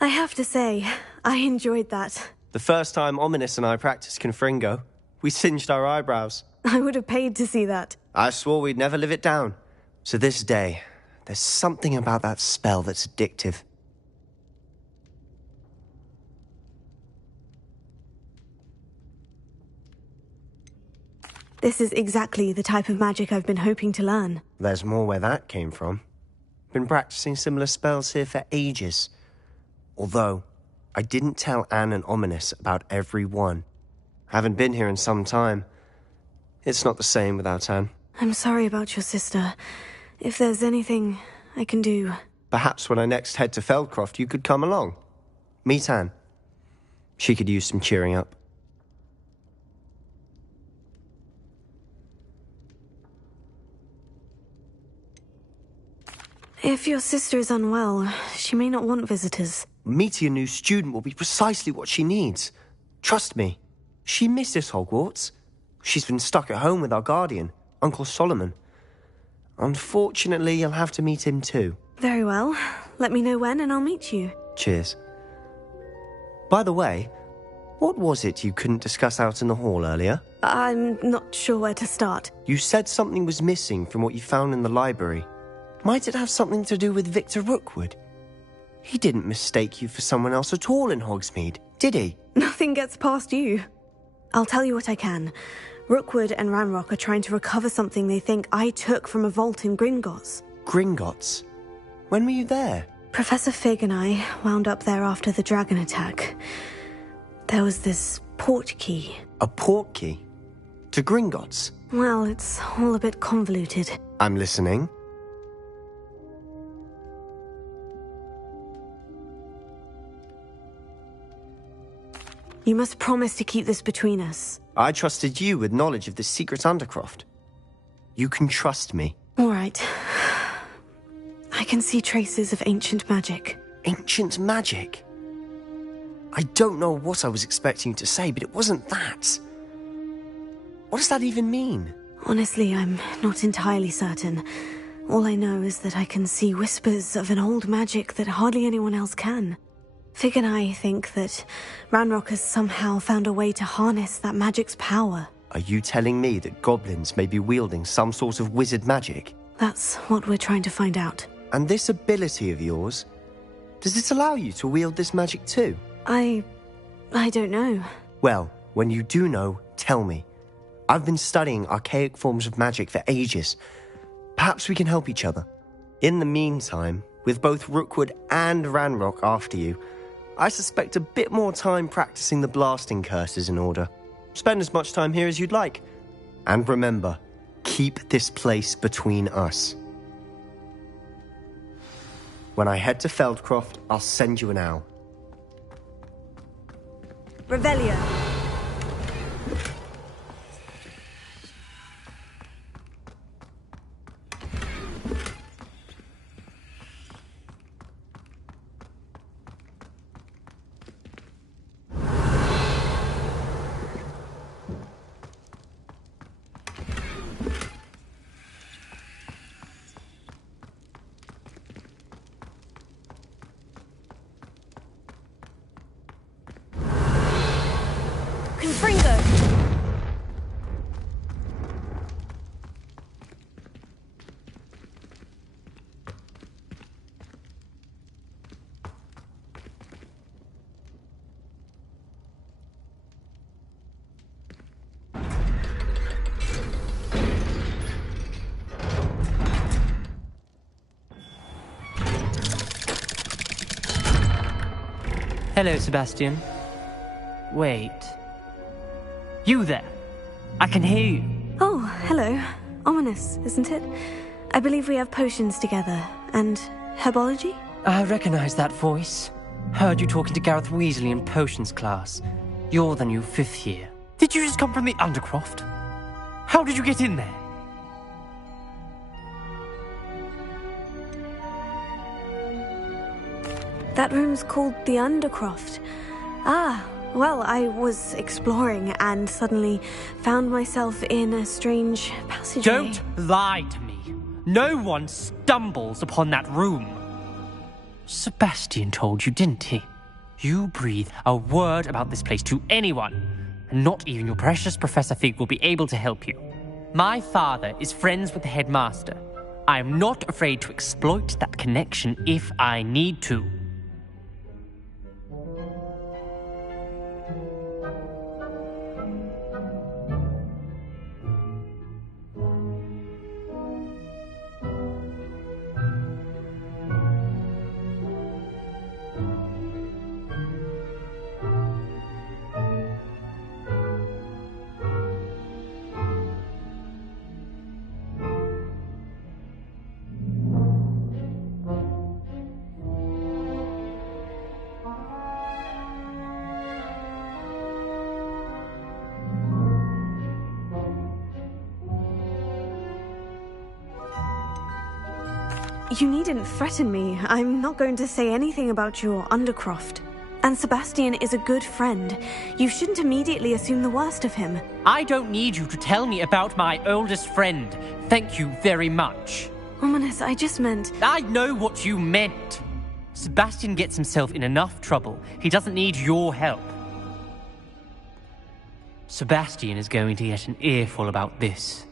I have to say, I enjoyed that. The first time Ominous and I practiced Confringo, we singed our eyebrows. I would have paid to see that. I swore we'd never live it down. So this day, there's something about that spell that's addictive. This is exactly the type of magic I've been hoping to learn. There's more where that came from. Been practicing similar spells here for ages. Although, I didn't tell Anne and Ominous about every one. Haven't been here in some time. It's not the same without Anne. I'm sorry about your sister. If there's anything I can do... Perhaps when I next head to Feldcroft, you could come along. Meet Anne. She could use some cheering up. If your sister is unwell, she may not want visitors. Meeting a new student will be precisely what she needs. Trust me. She misses Hogwarts. She's been stuck at home with our guardian, Uncle Solomon. Unfortunately, you'll have to meet him too. Very well. Let me know when and I'll meet you. Cheers. By the way, what was it you couldn't discuss out in the hall earlier? I'm not sure where to start. You said something was missing from what you found in the library. Might it have something to do with Victor Rookwood? He didn't mistake you for someone else at all in Hogsmeade, did he? Nothing gets past you. I'll tell you what I can. Rookwood and Ranrock are trying to recover something they think I took from a vault in Gringotts. Gringotts? When were you there? Professor Fig and I wound up there after the dragon attack. There was this port key. A port key? To Gringotts? Well, it's all a bit convoluted. I'm listening. You must promise to keep this between us. I trusted you with knowledge of the secret Undercroft. You can trust me. All right. I can see traces of ancient magic. Ancient magic? I don't know what I was expecting you to say, but it wasn't that. What does that even mean? Honestly, I'm not entirely certain. All I know is that I can see whispers of an old magic that hardly anyone else can. Fig and I think that Ranrock has somehow found a way to harness that magic's power. Are you telling me that goblins may be wielding some sort of wizard magic? That's what we're trying to find out. And this ability of yours, does it allow you to wield this magic too? I don't know. Well, when you do know, tell me. I've been studying archaic forms of magic for ages. Perhaps we can help each other. In the meantime, with both Rookwood and Ranrock after you, I suspect a bit more time practicing the blasting curses in order. Spend as much time here as you'd like. And remember, keep this place between us. When I head to Feldcroft, I'll send you an owl. Revelio. Hello, Sebastian. Wait. You there? I can hear you. Oh, hello. Ominous, isn't it? I believe we have potions together. And herbology? I recognize that voice. Heard you talking to Gareth Weasley in potions class. You're the new 5th year. Did you just come from the Undercroft? How did you get in there? That room's called the Undercroft. Ah, Well, I was exploring and suddenly found myself in a strange passageway. Don't lie to me. No one stumbles upon that room. Sebastian told you, didn't he? You breathe a word about this place to anyone, and not even your precious Professor Fig will be able to help you. My father is friends with the headmaster. I am not afraid to exploit that connection if I need to. You needn't threaten me. I'm not going to say anything about your Undercroft. And Sebastian is a good friend. You shouldn't immediately assume the worst of him. I don't need you to tell me about my oldest friend. Thank you very much. Ominous, I just meant... I know what you meant. Sebastian gets himself in enough trouble. He doesn't need your help. Sebastian is going to get an earful about this.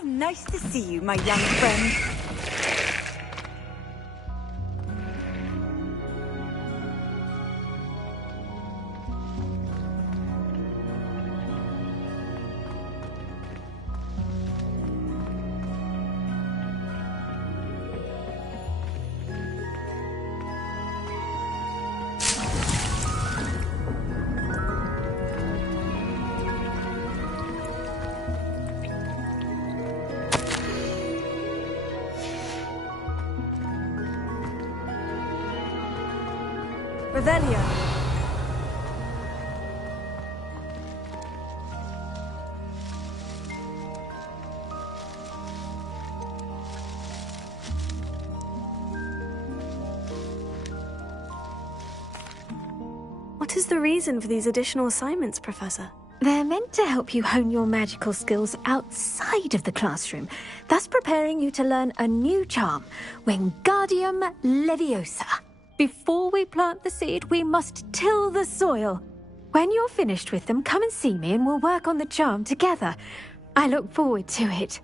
How nice to see you, my young friend. Revelio. What is the reason for these additional assignments, Professor? They're meant to help you hone your magical skills outside of the classroom, thus preparing you to learn a new charm, Wingardium Leviosa. Before we plant the seed, we must till the soil. When you're finished with them, come and see me and we'll work on the charm together. I look forward to it.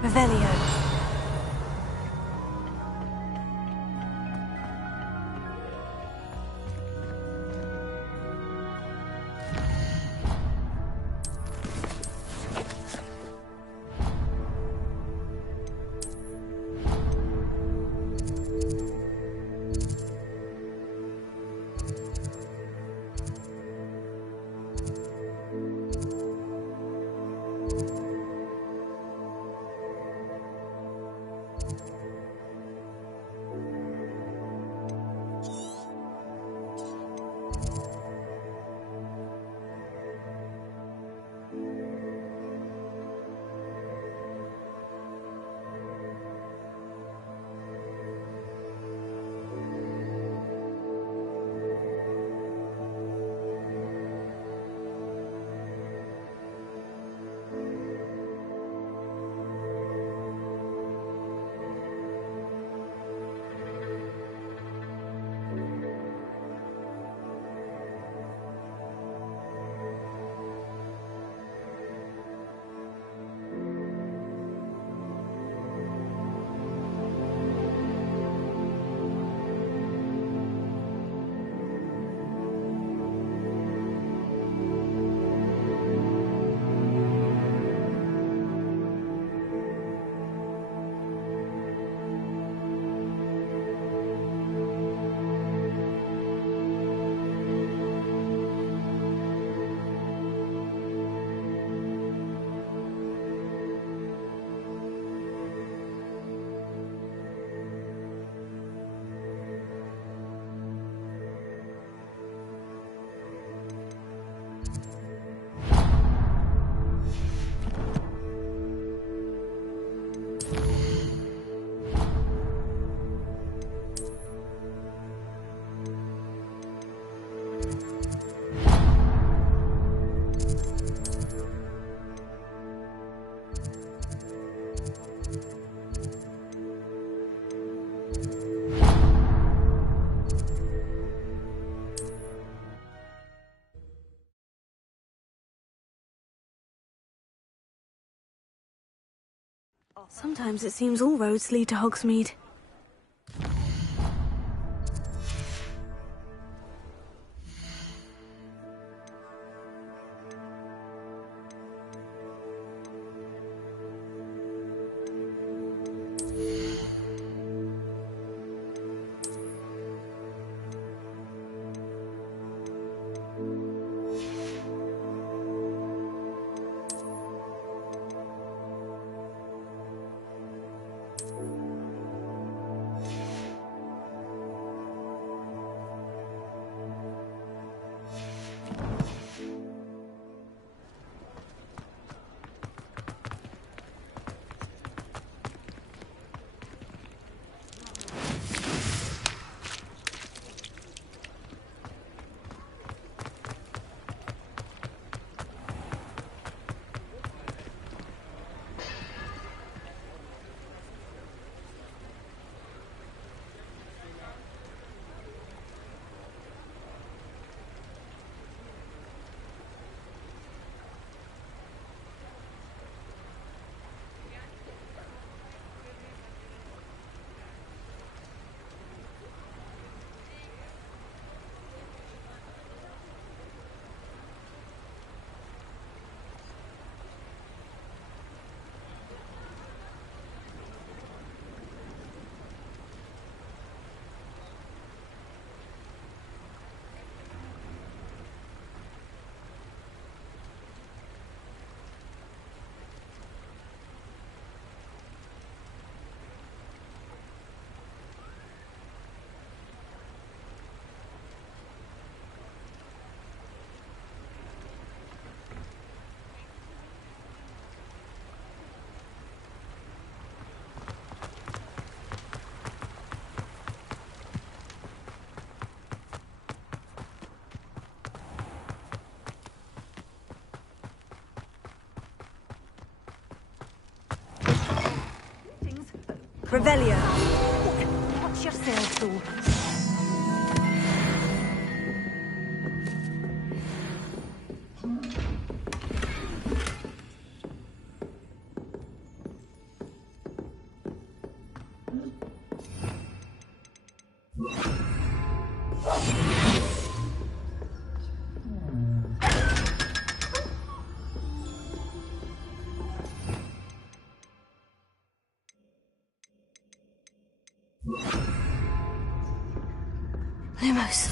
Revelio. Sometimes it seems all roads lead to Hogsmeade. Revelio. Watch yourself, though. Lumos.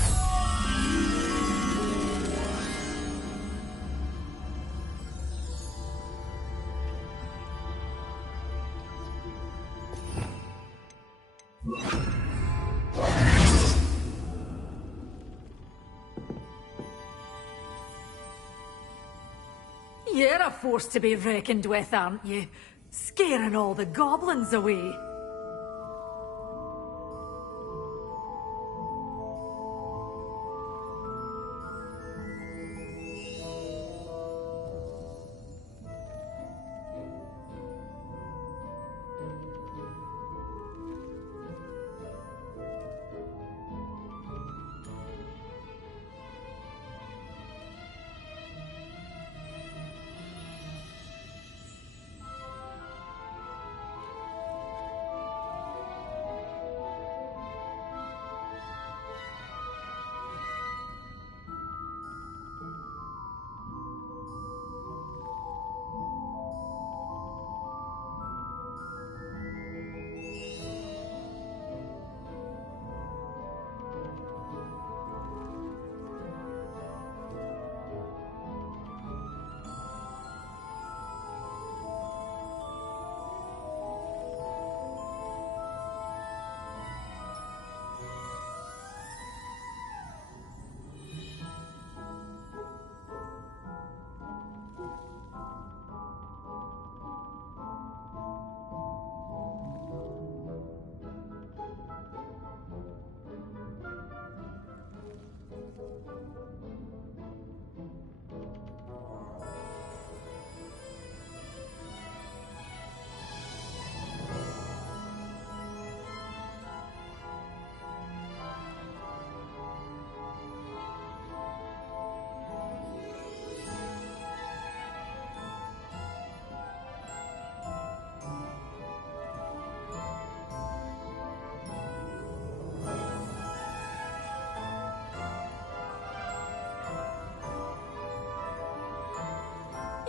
You're a force to be reckoned with, aren't you? Scaring all the goblins away.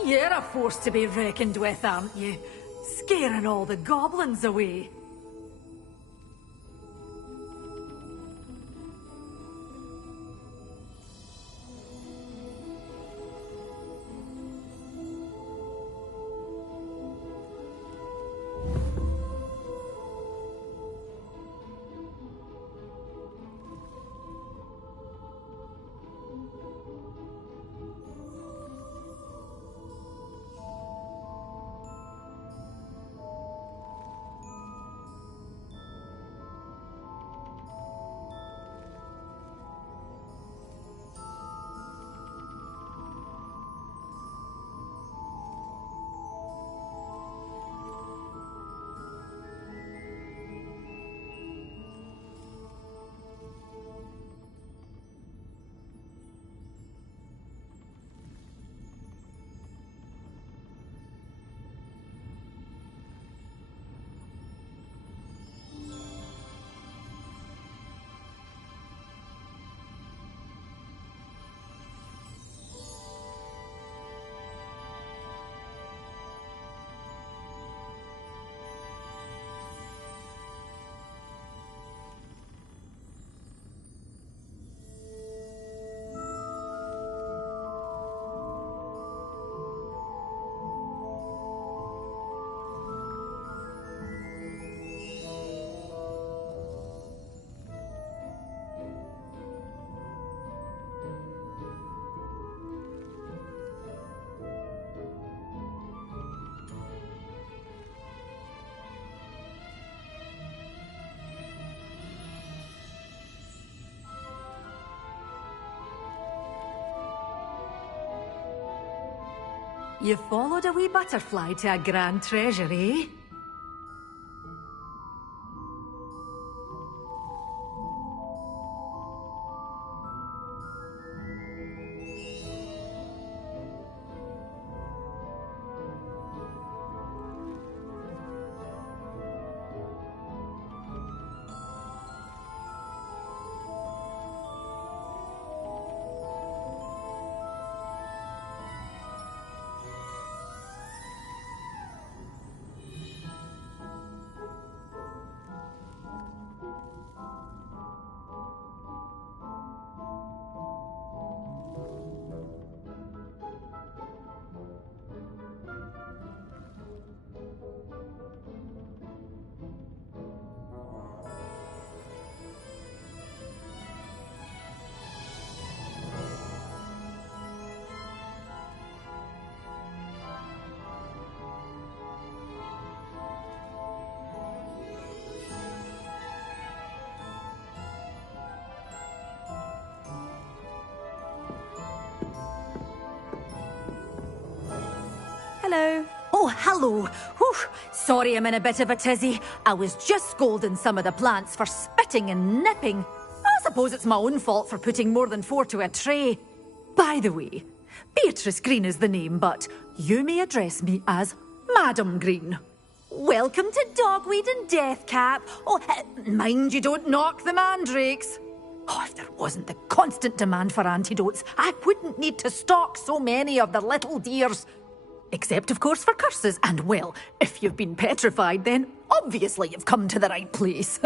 You're a force to be reckoned with, aren't you? Scaring all the goblins away. You followed a wee butterfly to a grand treasure, eh? Hello. Oh, hello. Whew. Sorry I'm in a bit of a tizzy. I was just scolding some of the plants for spitting and nipping. I suppose it's my own fault for putting more than 4 to a tray. By the way, Beatrice Green is the name, but you may address me as Madam Green. Welcome to Dogweed and Deathcap. Oh, mind you don't knock the mandrakes. Oh, if there wasn't the constant demand for antidotes, I wouldn't need to stock so many of the little dears. Except, of course, for curses. And, well, if you've been petrified, then obviously you've come to the right place.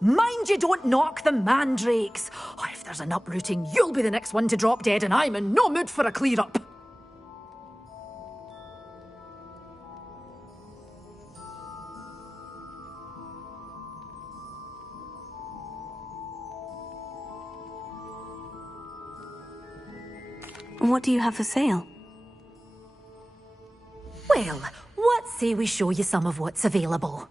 Mind you don't knock the mandrakes. Oh, if there's an uprooting, you'll be the next one to drop dead, and I'm in no mood for a clear-up. What do you have for sale? Well, what say we show you some of what's available?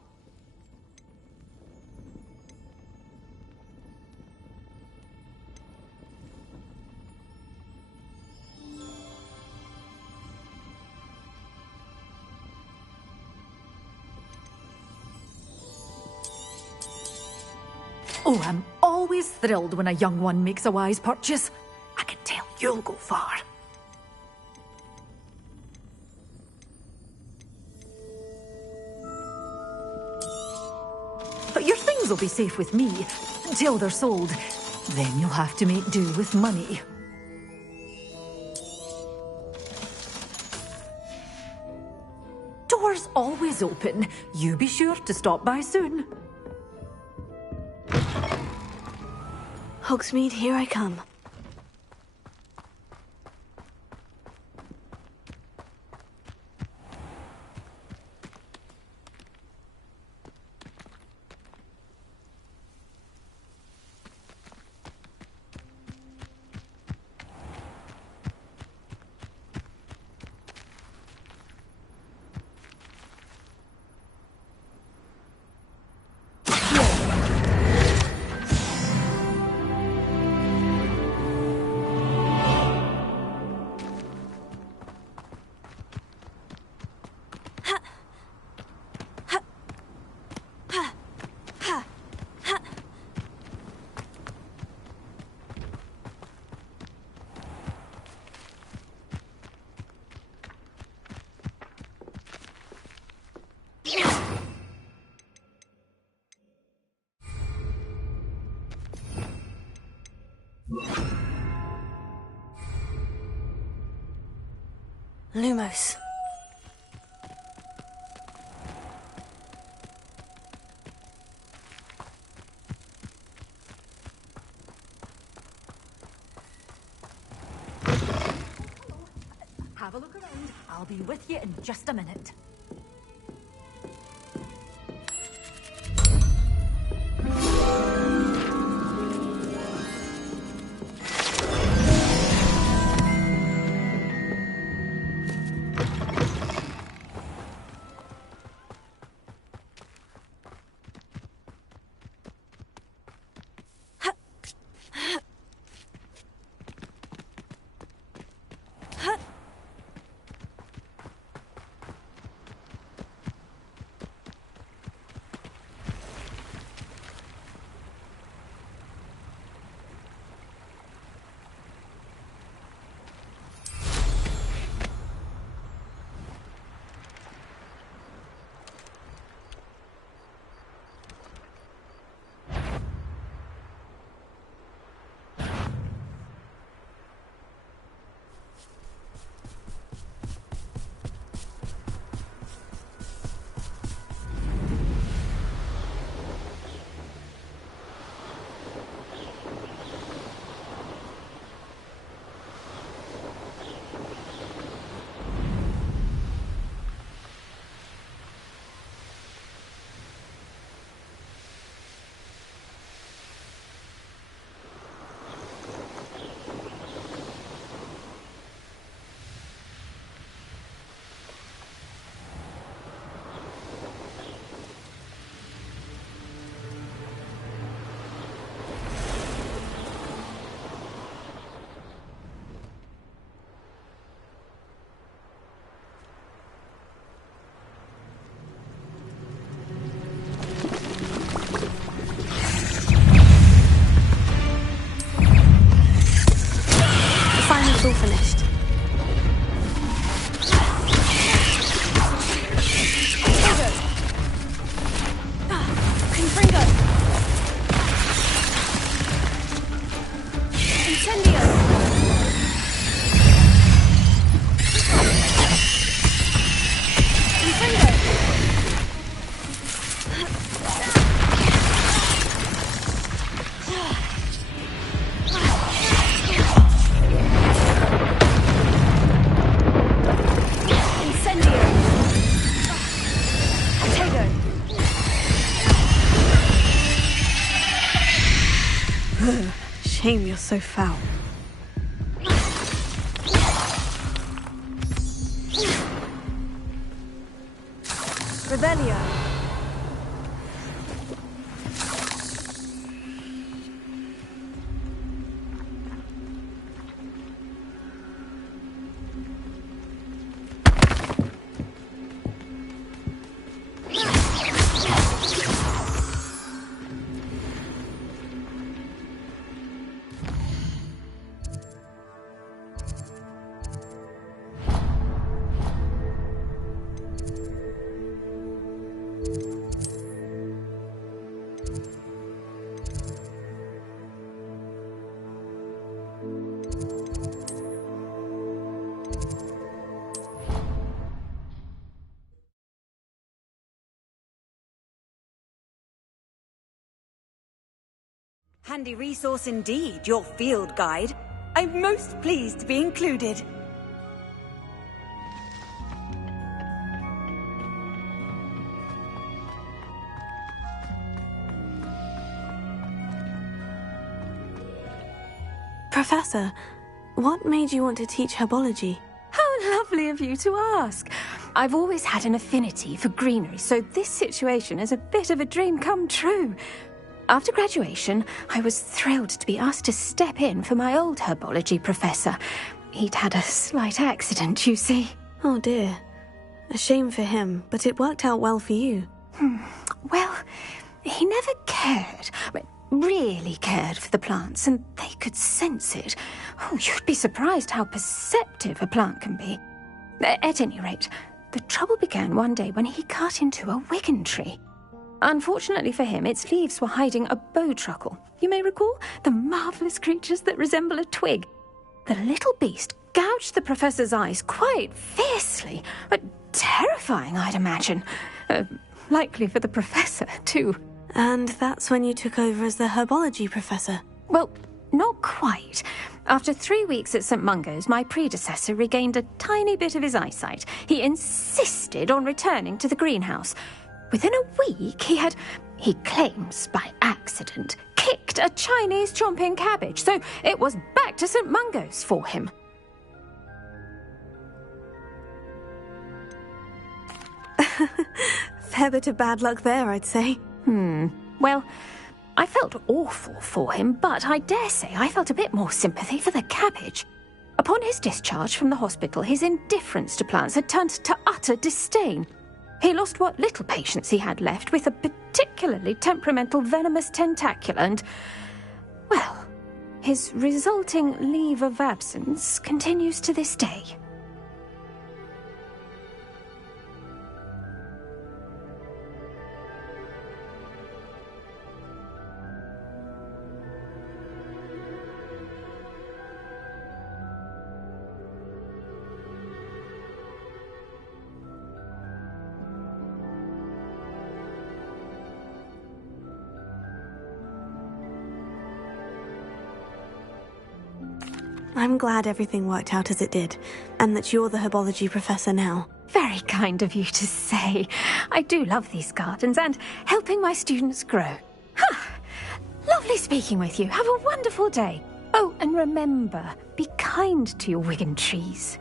Oh, I'm always thrilled when a young one makes a wise purchase. I can tell you'll go far. But your things will be safe with me until they're sold. Then you'll have to make do with money. always open. You be sure to stop by soon. Hogsmeade, here I come. Lumos. Have a look around. I'll be with you in just a minute. It's all finished. Confringo! Incendio! Shame you're so foul. Rebellion. handy resource indeed, your field guide. I'm most pleased to be included. Professor, what made you want to teach herbology? How lovely of you to ask. I've always had an affinity for greenery, so this situation is a bit of a dream come true. After graduation, I was thrilled to be asked to step in for my old herbology professor. He'd had a slight accident, you see. Oh dear. A shame for him, but it worked out well for you. Well, he never cared. Really cared for the plants, and they could sense it. Oh, you'd be surprised how perceptive a plant can be. At any rate, the trouble began one day when he cut into a wigan tree. Unfortunately for him, its leaves were hiding a bowtruckle. You may recall the marvellous creatures that resemble a twig. The little beast gouged the professor's eyes quite fiercely. Terrifying, I'd imagine. Likely for the professor, too. And that's when you took over as the herbology professor? Well, not quite. After 3 weeks at St. Mungo's, my predecessor regained a tiny bit of his eyesight. He insisted on returning to the greenhouse. Within a week, he claims by accident, kicked a Chinese chomping cabbage, so it was back to St. Mungo's for him. Fair bit of bad luck there, I'd say. Well, I felt awful for him, but I dare say I felt a bit more sympathy for the cabbage. Upon his discharge from the hospital, his indifference to plants had turned to utter disdain. He lost what little patience he had left with a particularly temperamental venomous tentacula and, well, his resulting leave of absence continues to this day. I'm glad everything worked out as it did, and that you're the herbology professor now. Very kind of you to say. I do love these gardens and helping my students grow. Lovely speaking with you. Have a wonderful day. Oh, and remember, be kind to your wigan trees.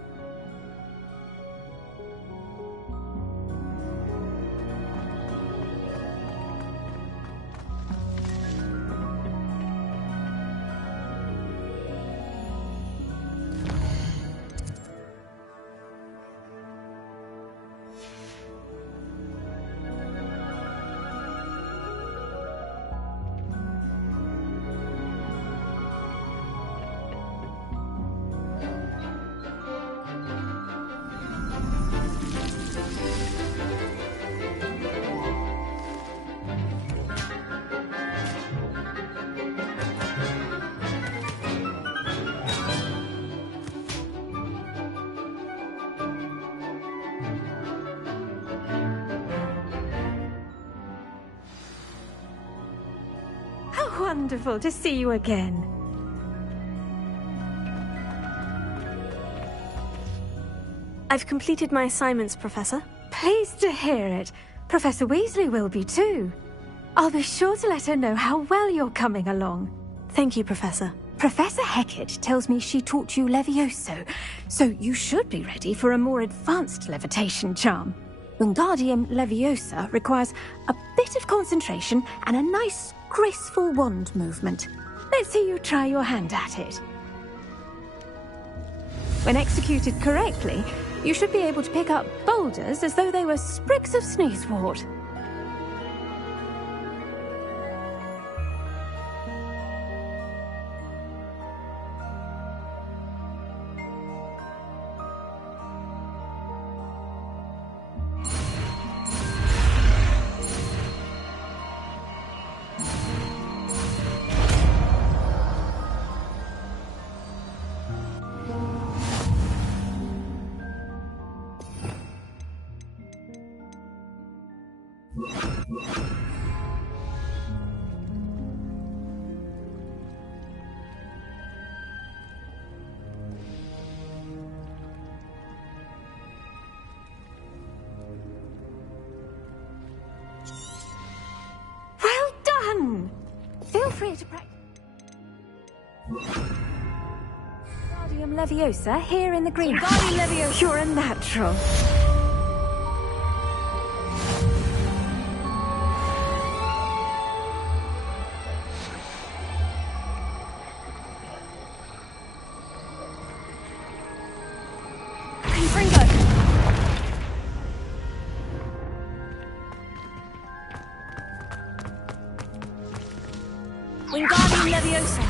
Wonderful to see you again. I've completed my assignments, Professor. Pleased to hear it. Professor Weasley will be too. I'll be sure to let her know how well you're coming along. Thank you, Professor. Professor Hecat tells me she taught you Levioso, so you should be ready for a more advanced levitation charm. Wingardium Leviosa requires a bit of concentration and a nice, graceful wand movement. Let's see you try your hand at it. When executed correctly, you should be able to pick up boulders as though they were sprigs of sneezewort. free to practice. Wingardium Leviosa here in the green. Wingardium Leviosa. You're a natural. Wingardium Leviosa.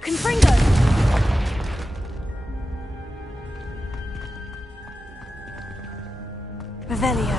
Confringo. Revelio.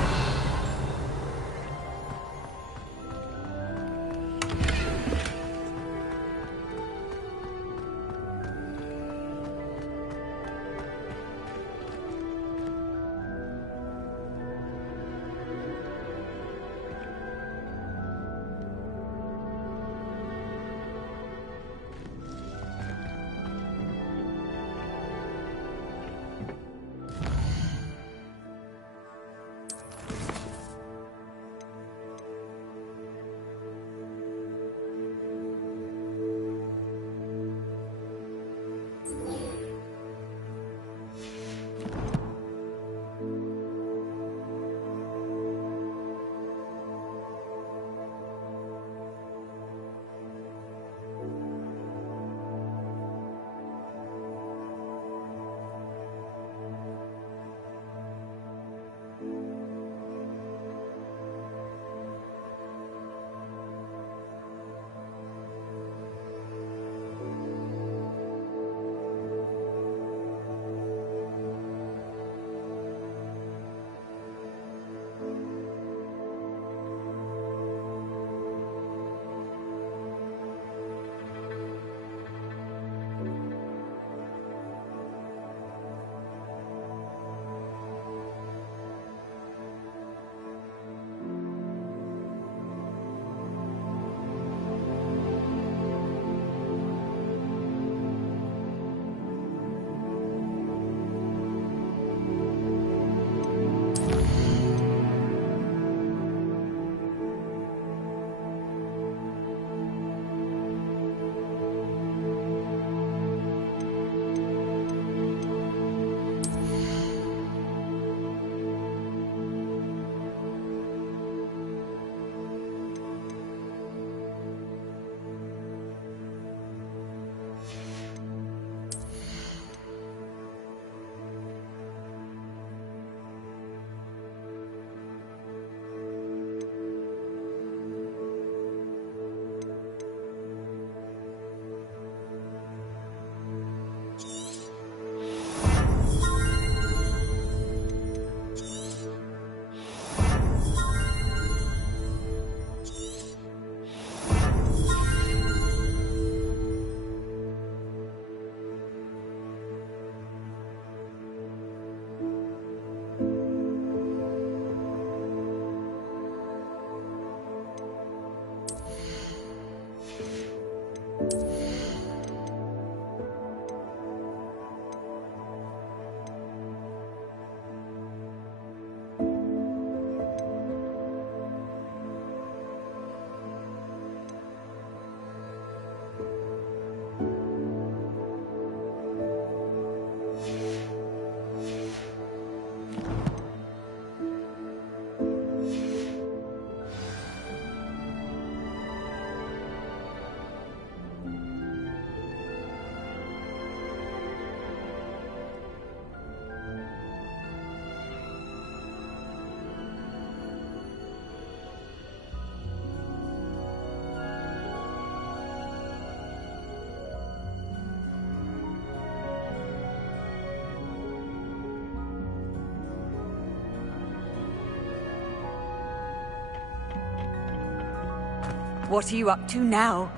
What are you up to now?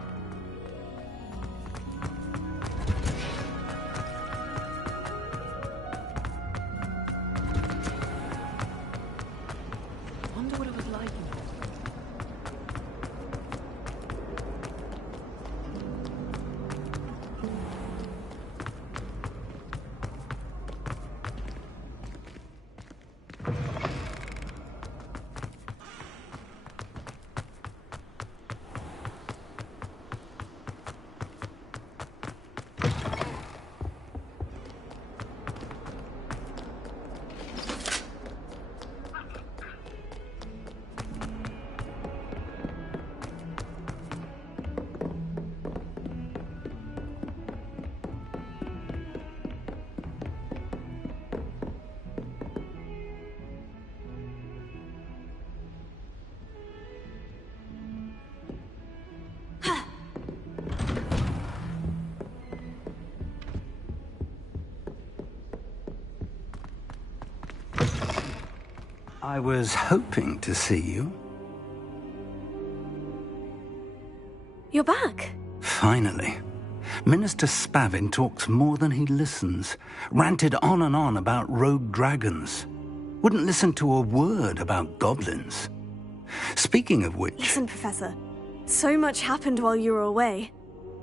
Wonder what it was like. I was hoping to see you. You're back. Finally. Minister Spavin talks more than he listens. Ranted on and on about rogue dragons. Wouldn't listen to a word about goblins. Speaking of which... Listen, Professor. So much happened while you were away.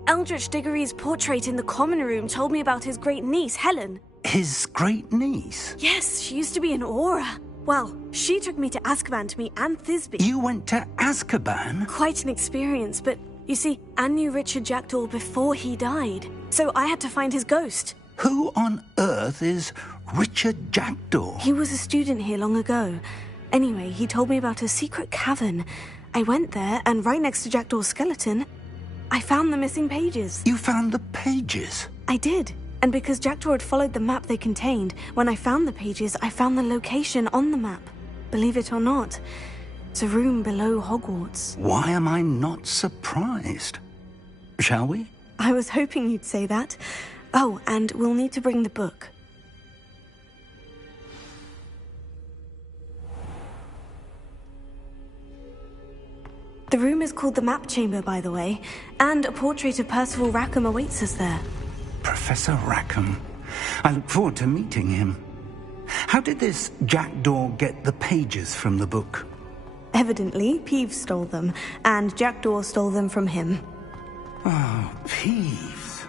Eldritch Diggory's portrait in the common room told me about his great niece, Helen. His great niece? Yes, she used to be an Aura. Well, she took me to Azkaban to meet Anne Thisbe. You went to Azkaban? Quite an experience, but you see, Anne knew Richard Jackdaw before he died, so I had to find his ghost. Who on earth is Richard Jackdaw? He was a student here long ago. Anyway, he told me about a secret cavern. I went there, and right next to Jackdaw's skeleton, I found the missing pages. You found the pages? I did. And because Jackdaw had followed the map they contained, when I found the pages, I found the location on the map. Believe it or not, it's a room below Hogwarts. Why am I not surprised? Shall we? I was hoping you'd say that. Oh, and we'll need to bring the book. The room is called the Map Chamber, by the way, and a portrait of Percival Rackham awaits us there. Professor Rackham. I look forward to meeting him. How did this Jackdaw get the pages from the book? Evidently, Peeves stole them, and Jackdaw stole them from him. Oh, Peeves.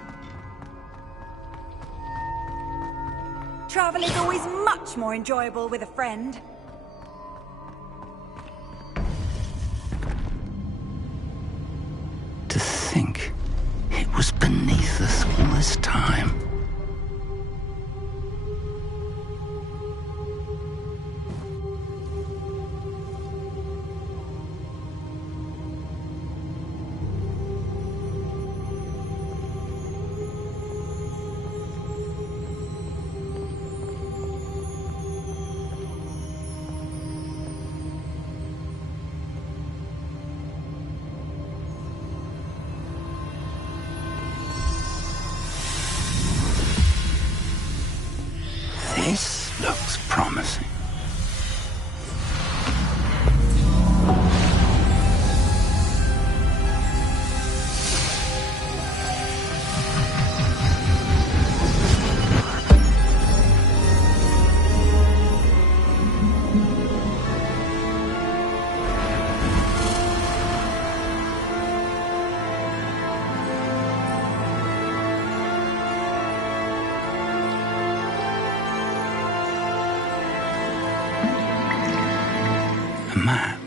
Travel is always much more enjoyable with a friend. To think it was beneath us all this time. This looks promising. A map.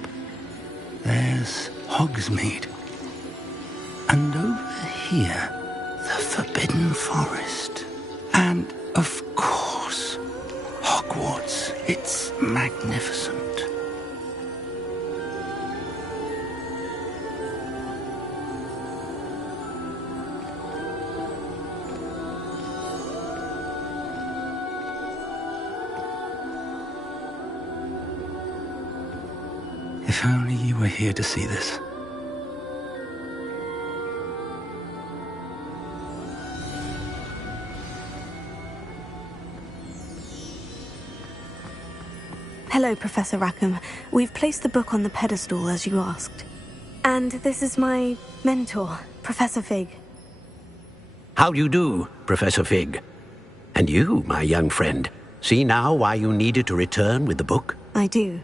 There's Hogsmeade. And over here, the Forbidden Forest. And, of course, Hogwarts. It's magnificent. If only you were here to see this. Hello, Professor Rackham. We've placed the book on the pedestal, as you asked. And this is my mentor, Professor Fig. How do you do, Professor Fig? And you, my young friend, see now why you needed to return with the book? I do.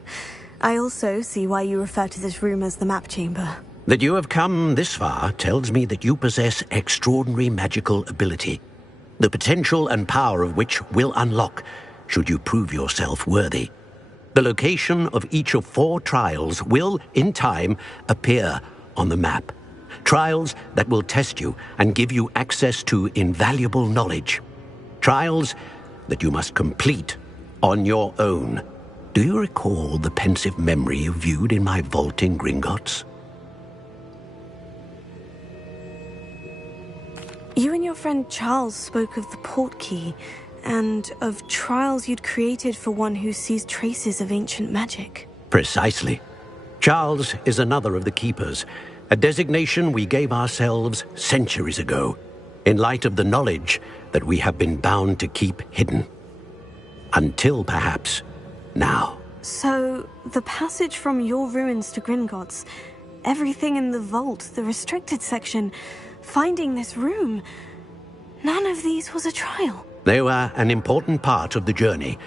I also see why you refer to this room as the Map Chamber. That you have come this far tells me that you possess extraordinary magical ability, the potential and power of which will unlock should you prove yourself worthy. The location of each of 4 trials will, in time, appear on the map. Trials that will test you and give you access to invaluable knowledge. Trials that you must complete on your own. Do you recall the pensive memory you viewed in my vault in Gringotts? You and your friend Charles spoke of the portkey, and of trials you'd created for one who sees traces of ancient magic. Precisely. Charles is another of the Keepers, a designation we gave ourselves centuries ago, in light of the knowledge that we have been bound to keep hidden. Until, perhaps, now. So, the passage from your ruins to Gringotts, everything in the vault, the restricted section, finding this room, none of these was a trial. They were an important part of the journey,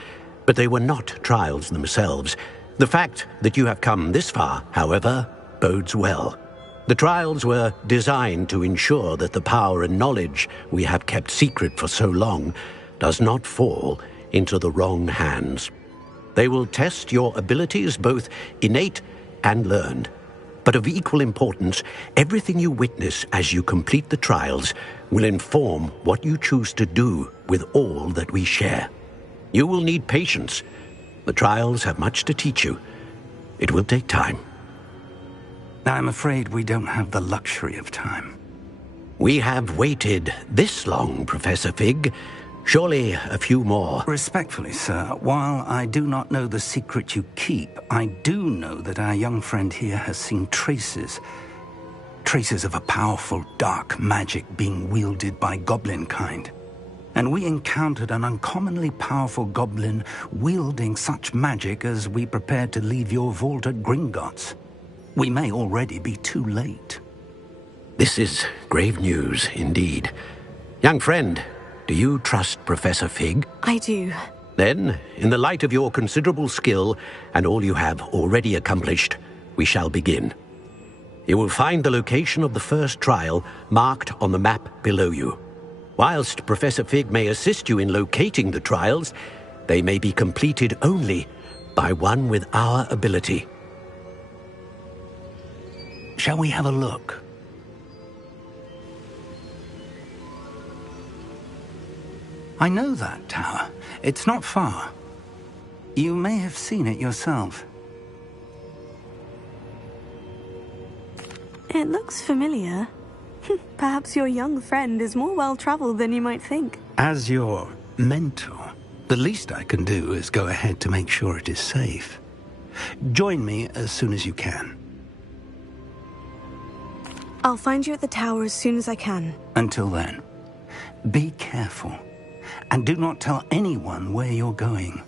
but they were not trials themselves. The fact that you have come this far, however, bodes well. The trials were designed to ensure that the power and knowledge we have kept secret for so long does not fall into the wrong hands. They will test your abilities, both innate and learned. But of equal importance, everything you witness as you complete the trials will inform what you choose to do with all that we share. You will need patience. The trials have much to teach you. It will take time. I'm afraid we don't have the luxury of time. We have waited this long, Professor Fig. Surely a few more. Respectfully, sir, while I do not know the secret you keep, I do know that our young friend here has seen traces of a powerful dark magic being wielded by goblin kind. And we encountered an uncommonly powerful goblin wielding such magic as we prepared to leave your vault at Gringotts. We may already be too late. This is grave news indeed. Young friend, do you trust Professor Fig? I do. Then, in the light of your considerable skill and all you have already accomplished, we shall begin. You will find the location of the first trial marked on the map below you. Whilst Professor Fig may assist you in locating the trials, they may be completed only by one with our ability. Shall we have a look? I know that tower. It's not far. You may have seen it yourself. It looks familiar. Perhaps your young friend is more well-traveled than you might think. As your mentor, the least I can do is go ahead to make sure it is safe. Join me as soon as you can. I'll find you at the tower as soon as I can. Until then, be careful. And do not tell anyone where you're going.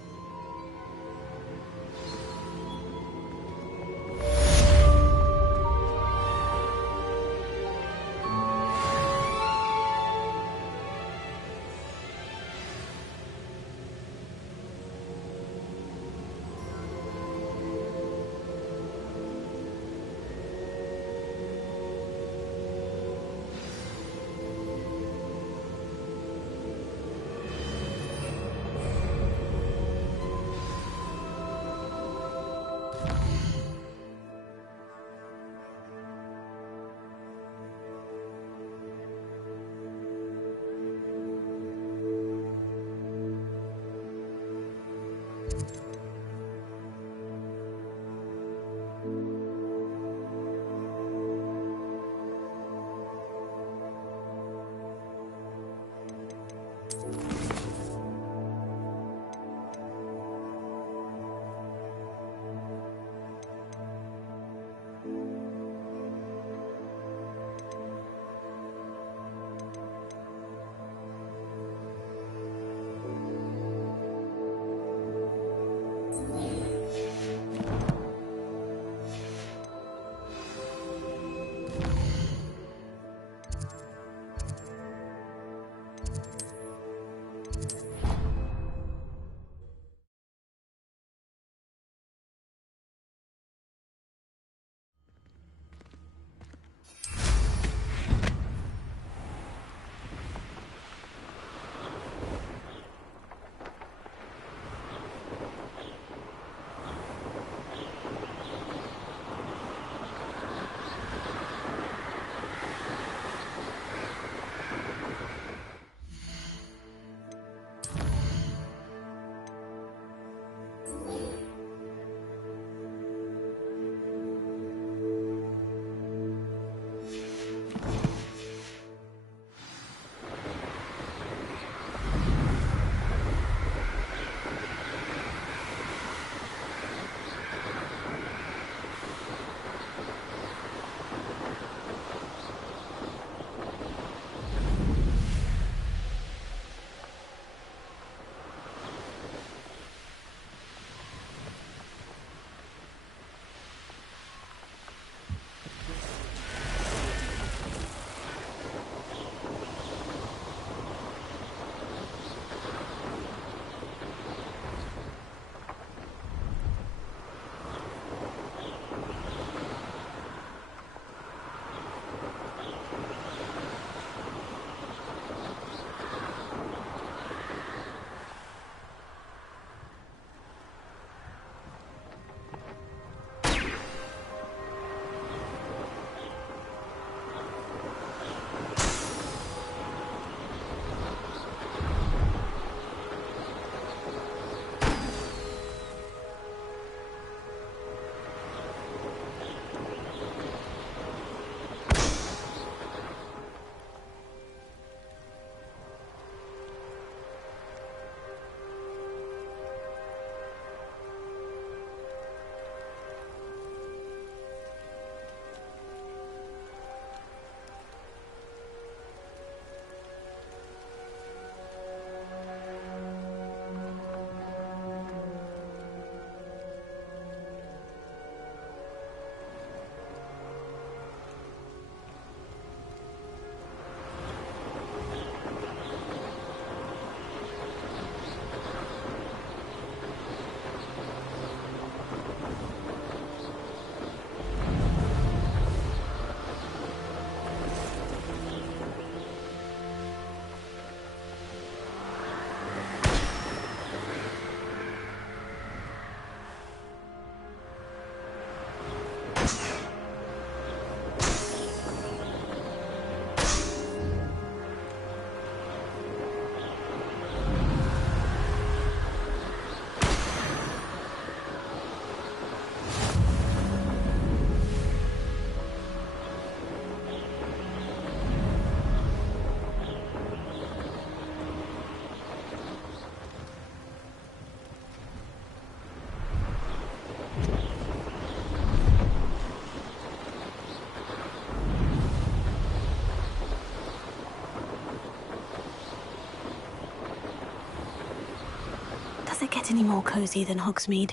get any more cozy than Hogsmeade.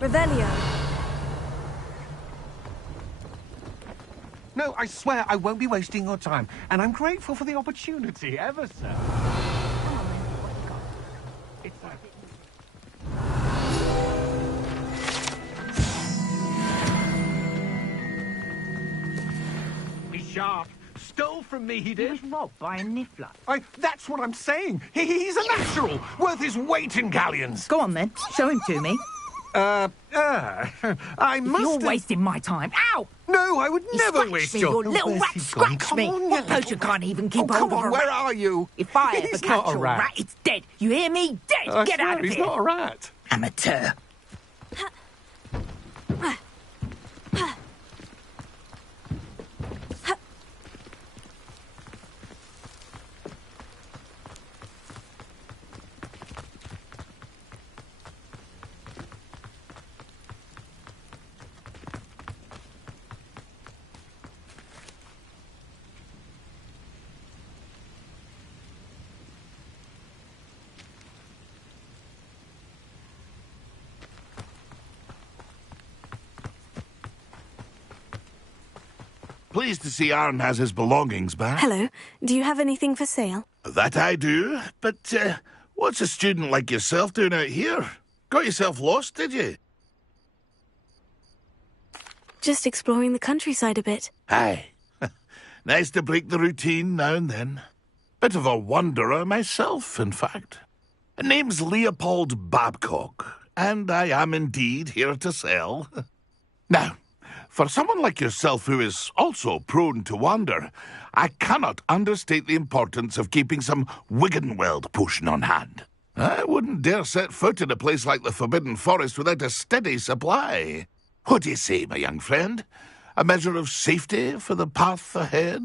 Revelio. No, I swear I won't be wasting your time, and I'm grateful for the opportunity, ever so. It's like... He's sharp. Stole from me, he did. He was robbed by a niffler. That's what I'm saying. He's a natural, worth his weight in galleons. Go on then, show him to me. I must. You're wasting my time. Ow! No, I would never waste your... You little rat, scratch me. What poacher can't even keep hold of a rat? Where are you? If I ever He's catch not a your rat. rat, it's dead. You hear me? Dead. Get out of he's here. He's not a rat. Amateur. Pleased to see Aaron has his belongings back. Hello. Do you have anything for sale? That I do, but what's a student like yourself doing out here? Got yourself lost, did you? Just exploring the countryside a bit. Aye. Nice to break the routine now and then. Bit of a wanderer myself, in fact. Name's Leopold Babcock, and I am indeed here to sell. Now, for someone like yourself who is also prone to wander, I cannot understate the importance of keeping some Wiggenweld potion on hand. I wouldn't dare set foot in a place like the Forbidden Forest without a steady supply. What do you say, my young friend? A measure of safety for the path ahead?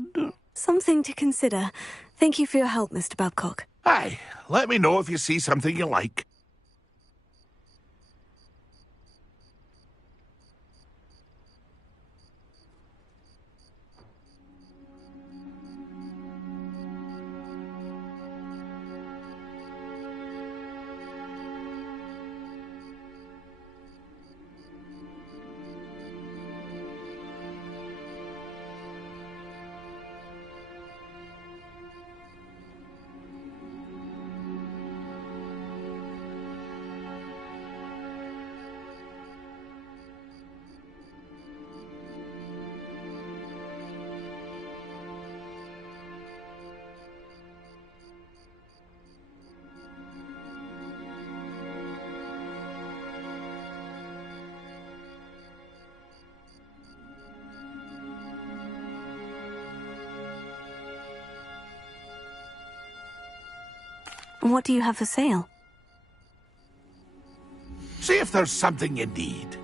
Something to consider. Thank you for your help, Mr. Babcock. Aye, let me know if you see something you like. What do you have for sale? See if there's something you need.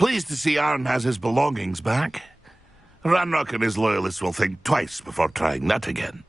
Pleased to see Arn has his belongings back. Ranrock and his loyalists will think twice before trying that again.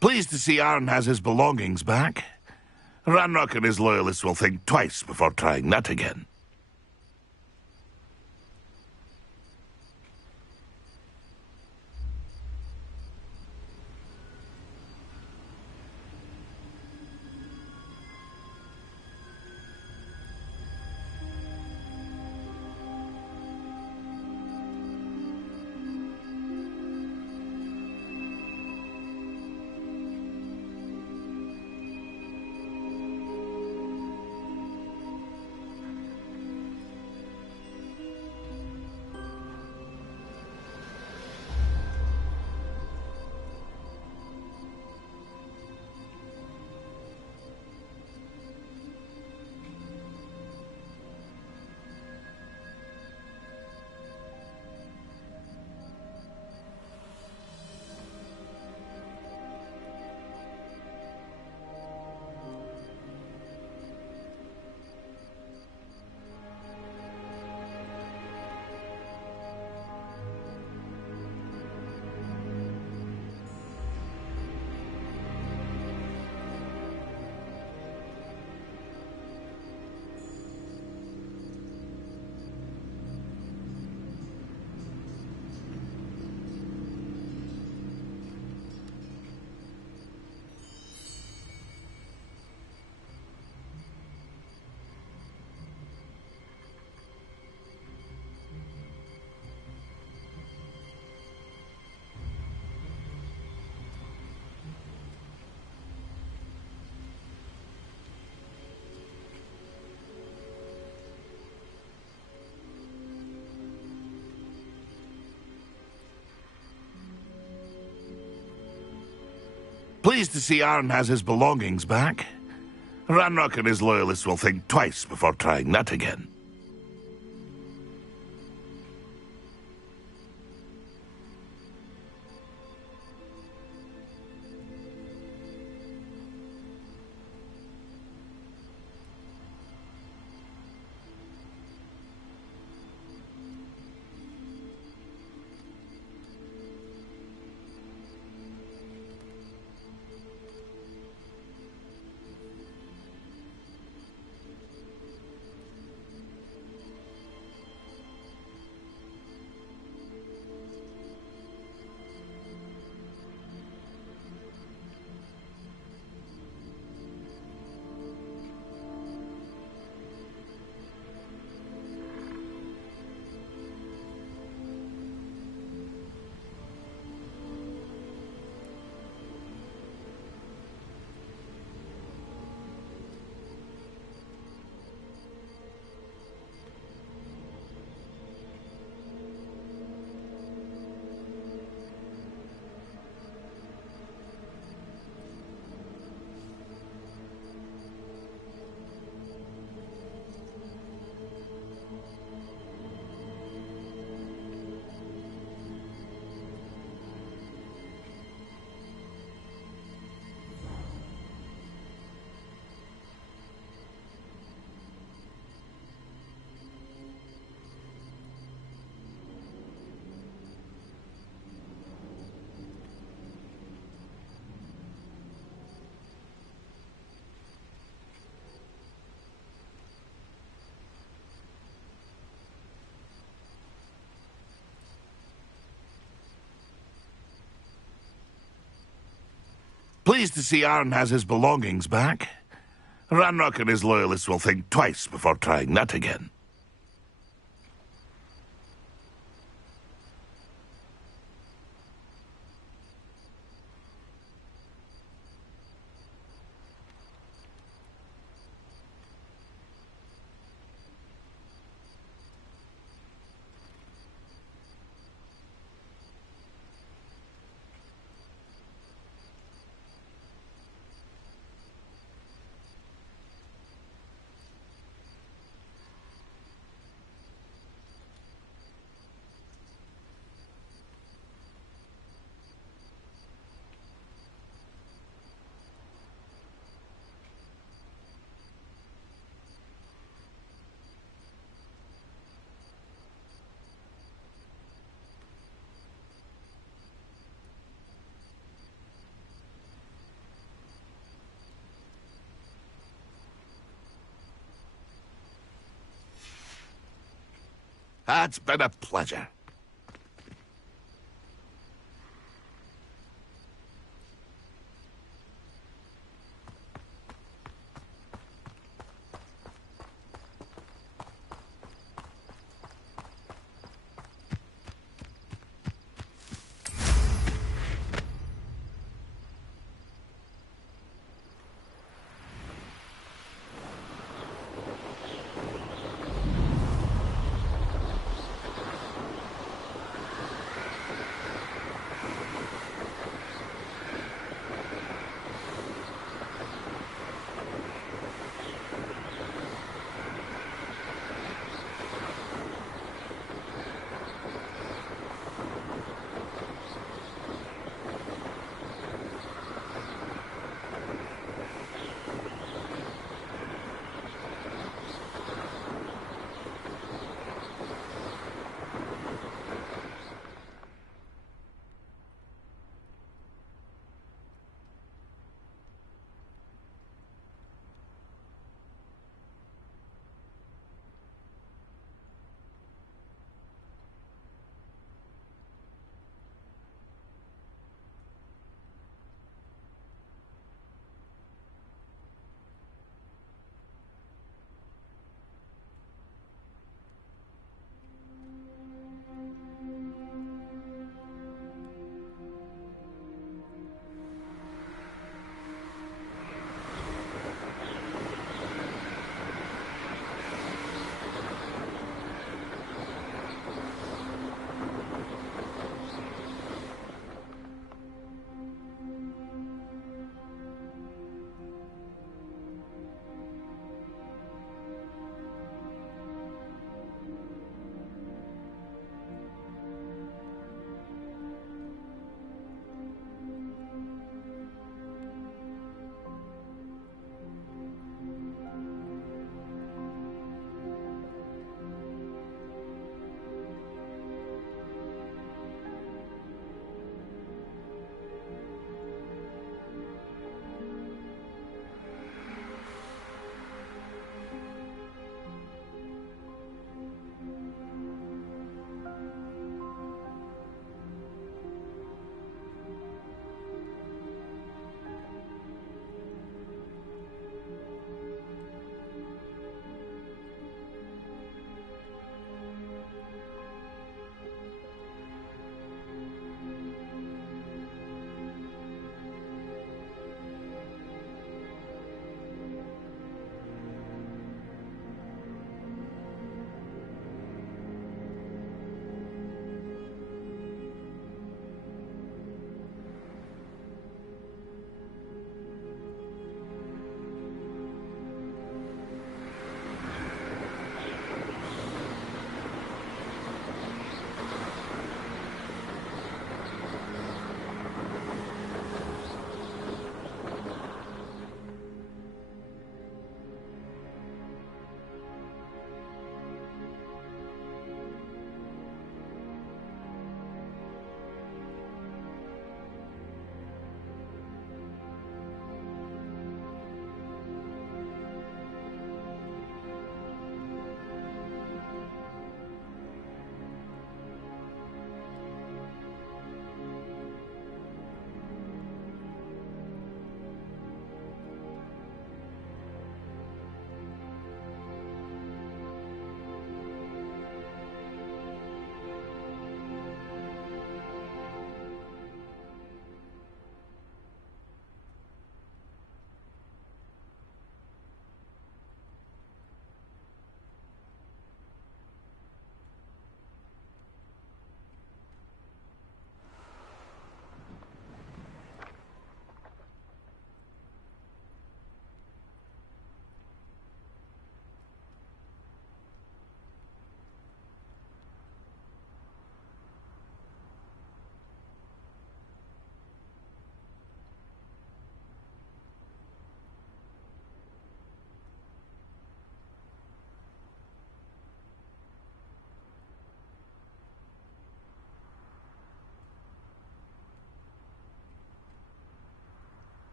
Pleased to see Arn has his belongings back. Ranrock and his loyalists will think twice before trying that again. Pleased to see Arn has his belongings back. Ranrock and his loyalists will think twice before trying that again. Pleased to see Arn has his belongings back. Ranrock and his loyalists will think twice before trying that again. It's been a pleasure.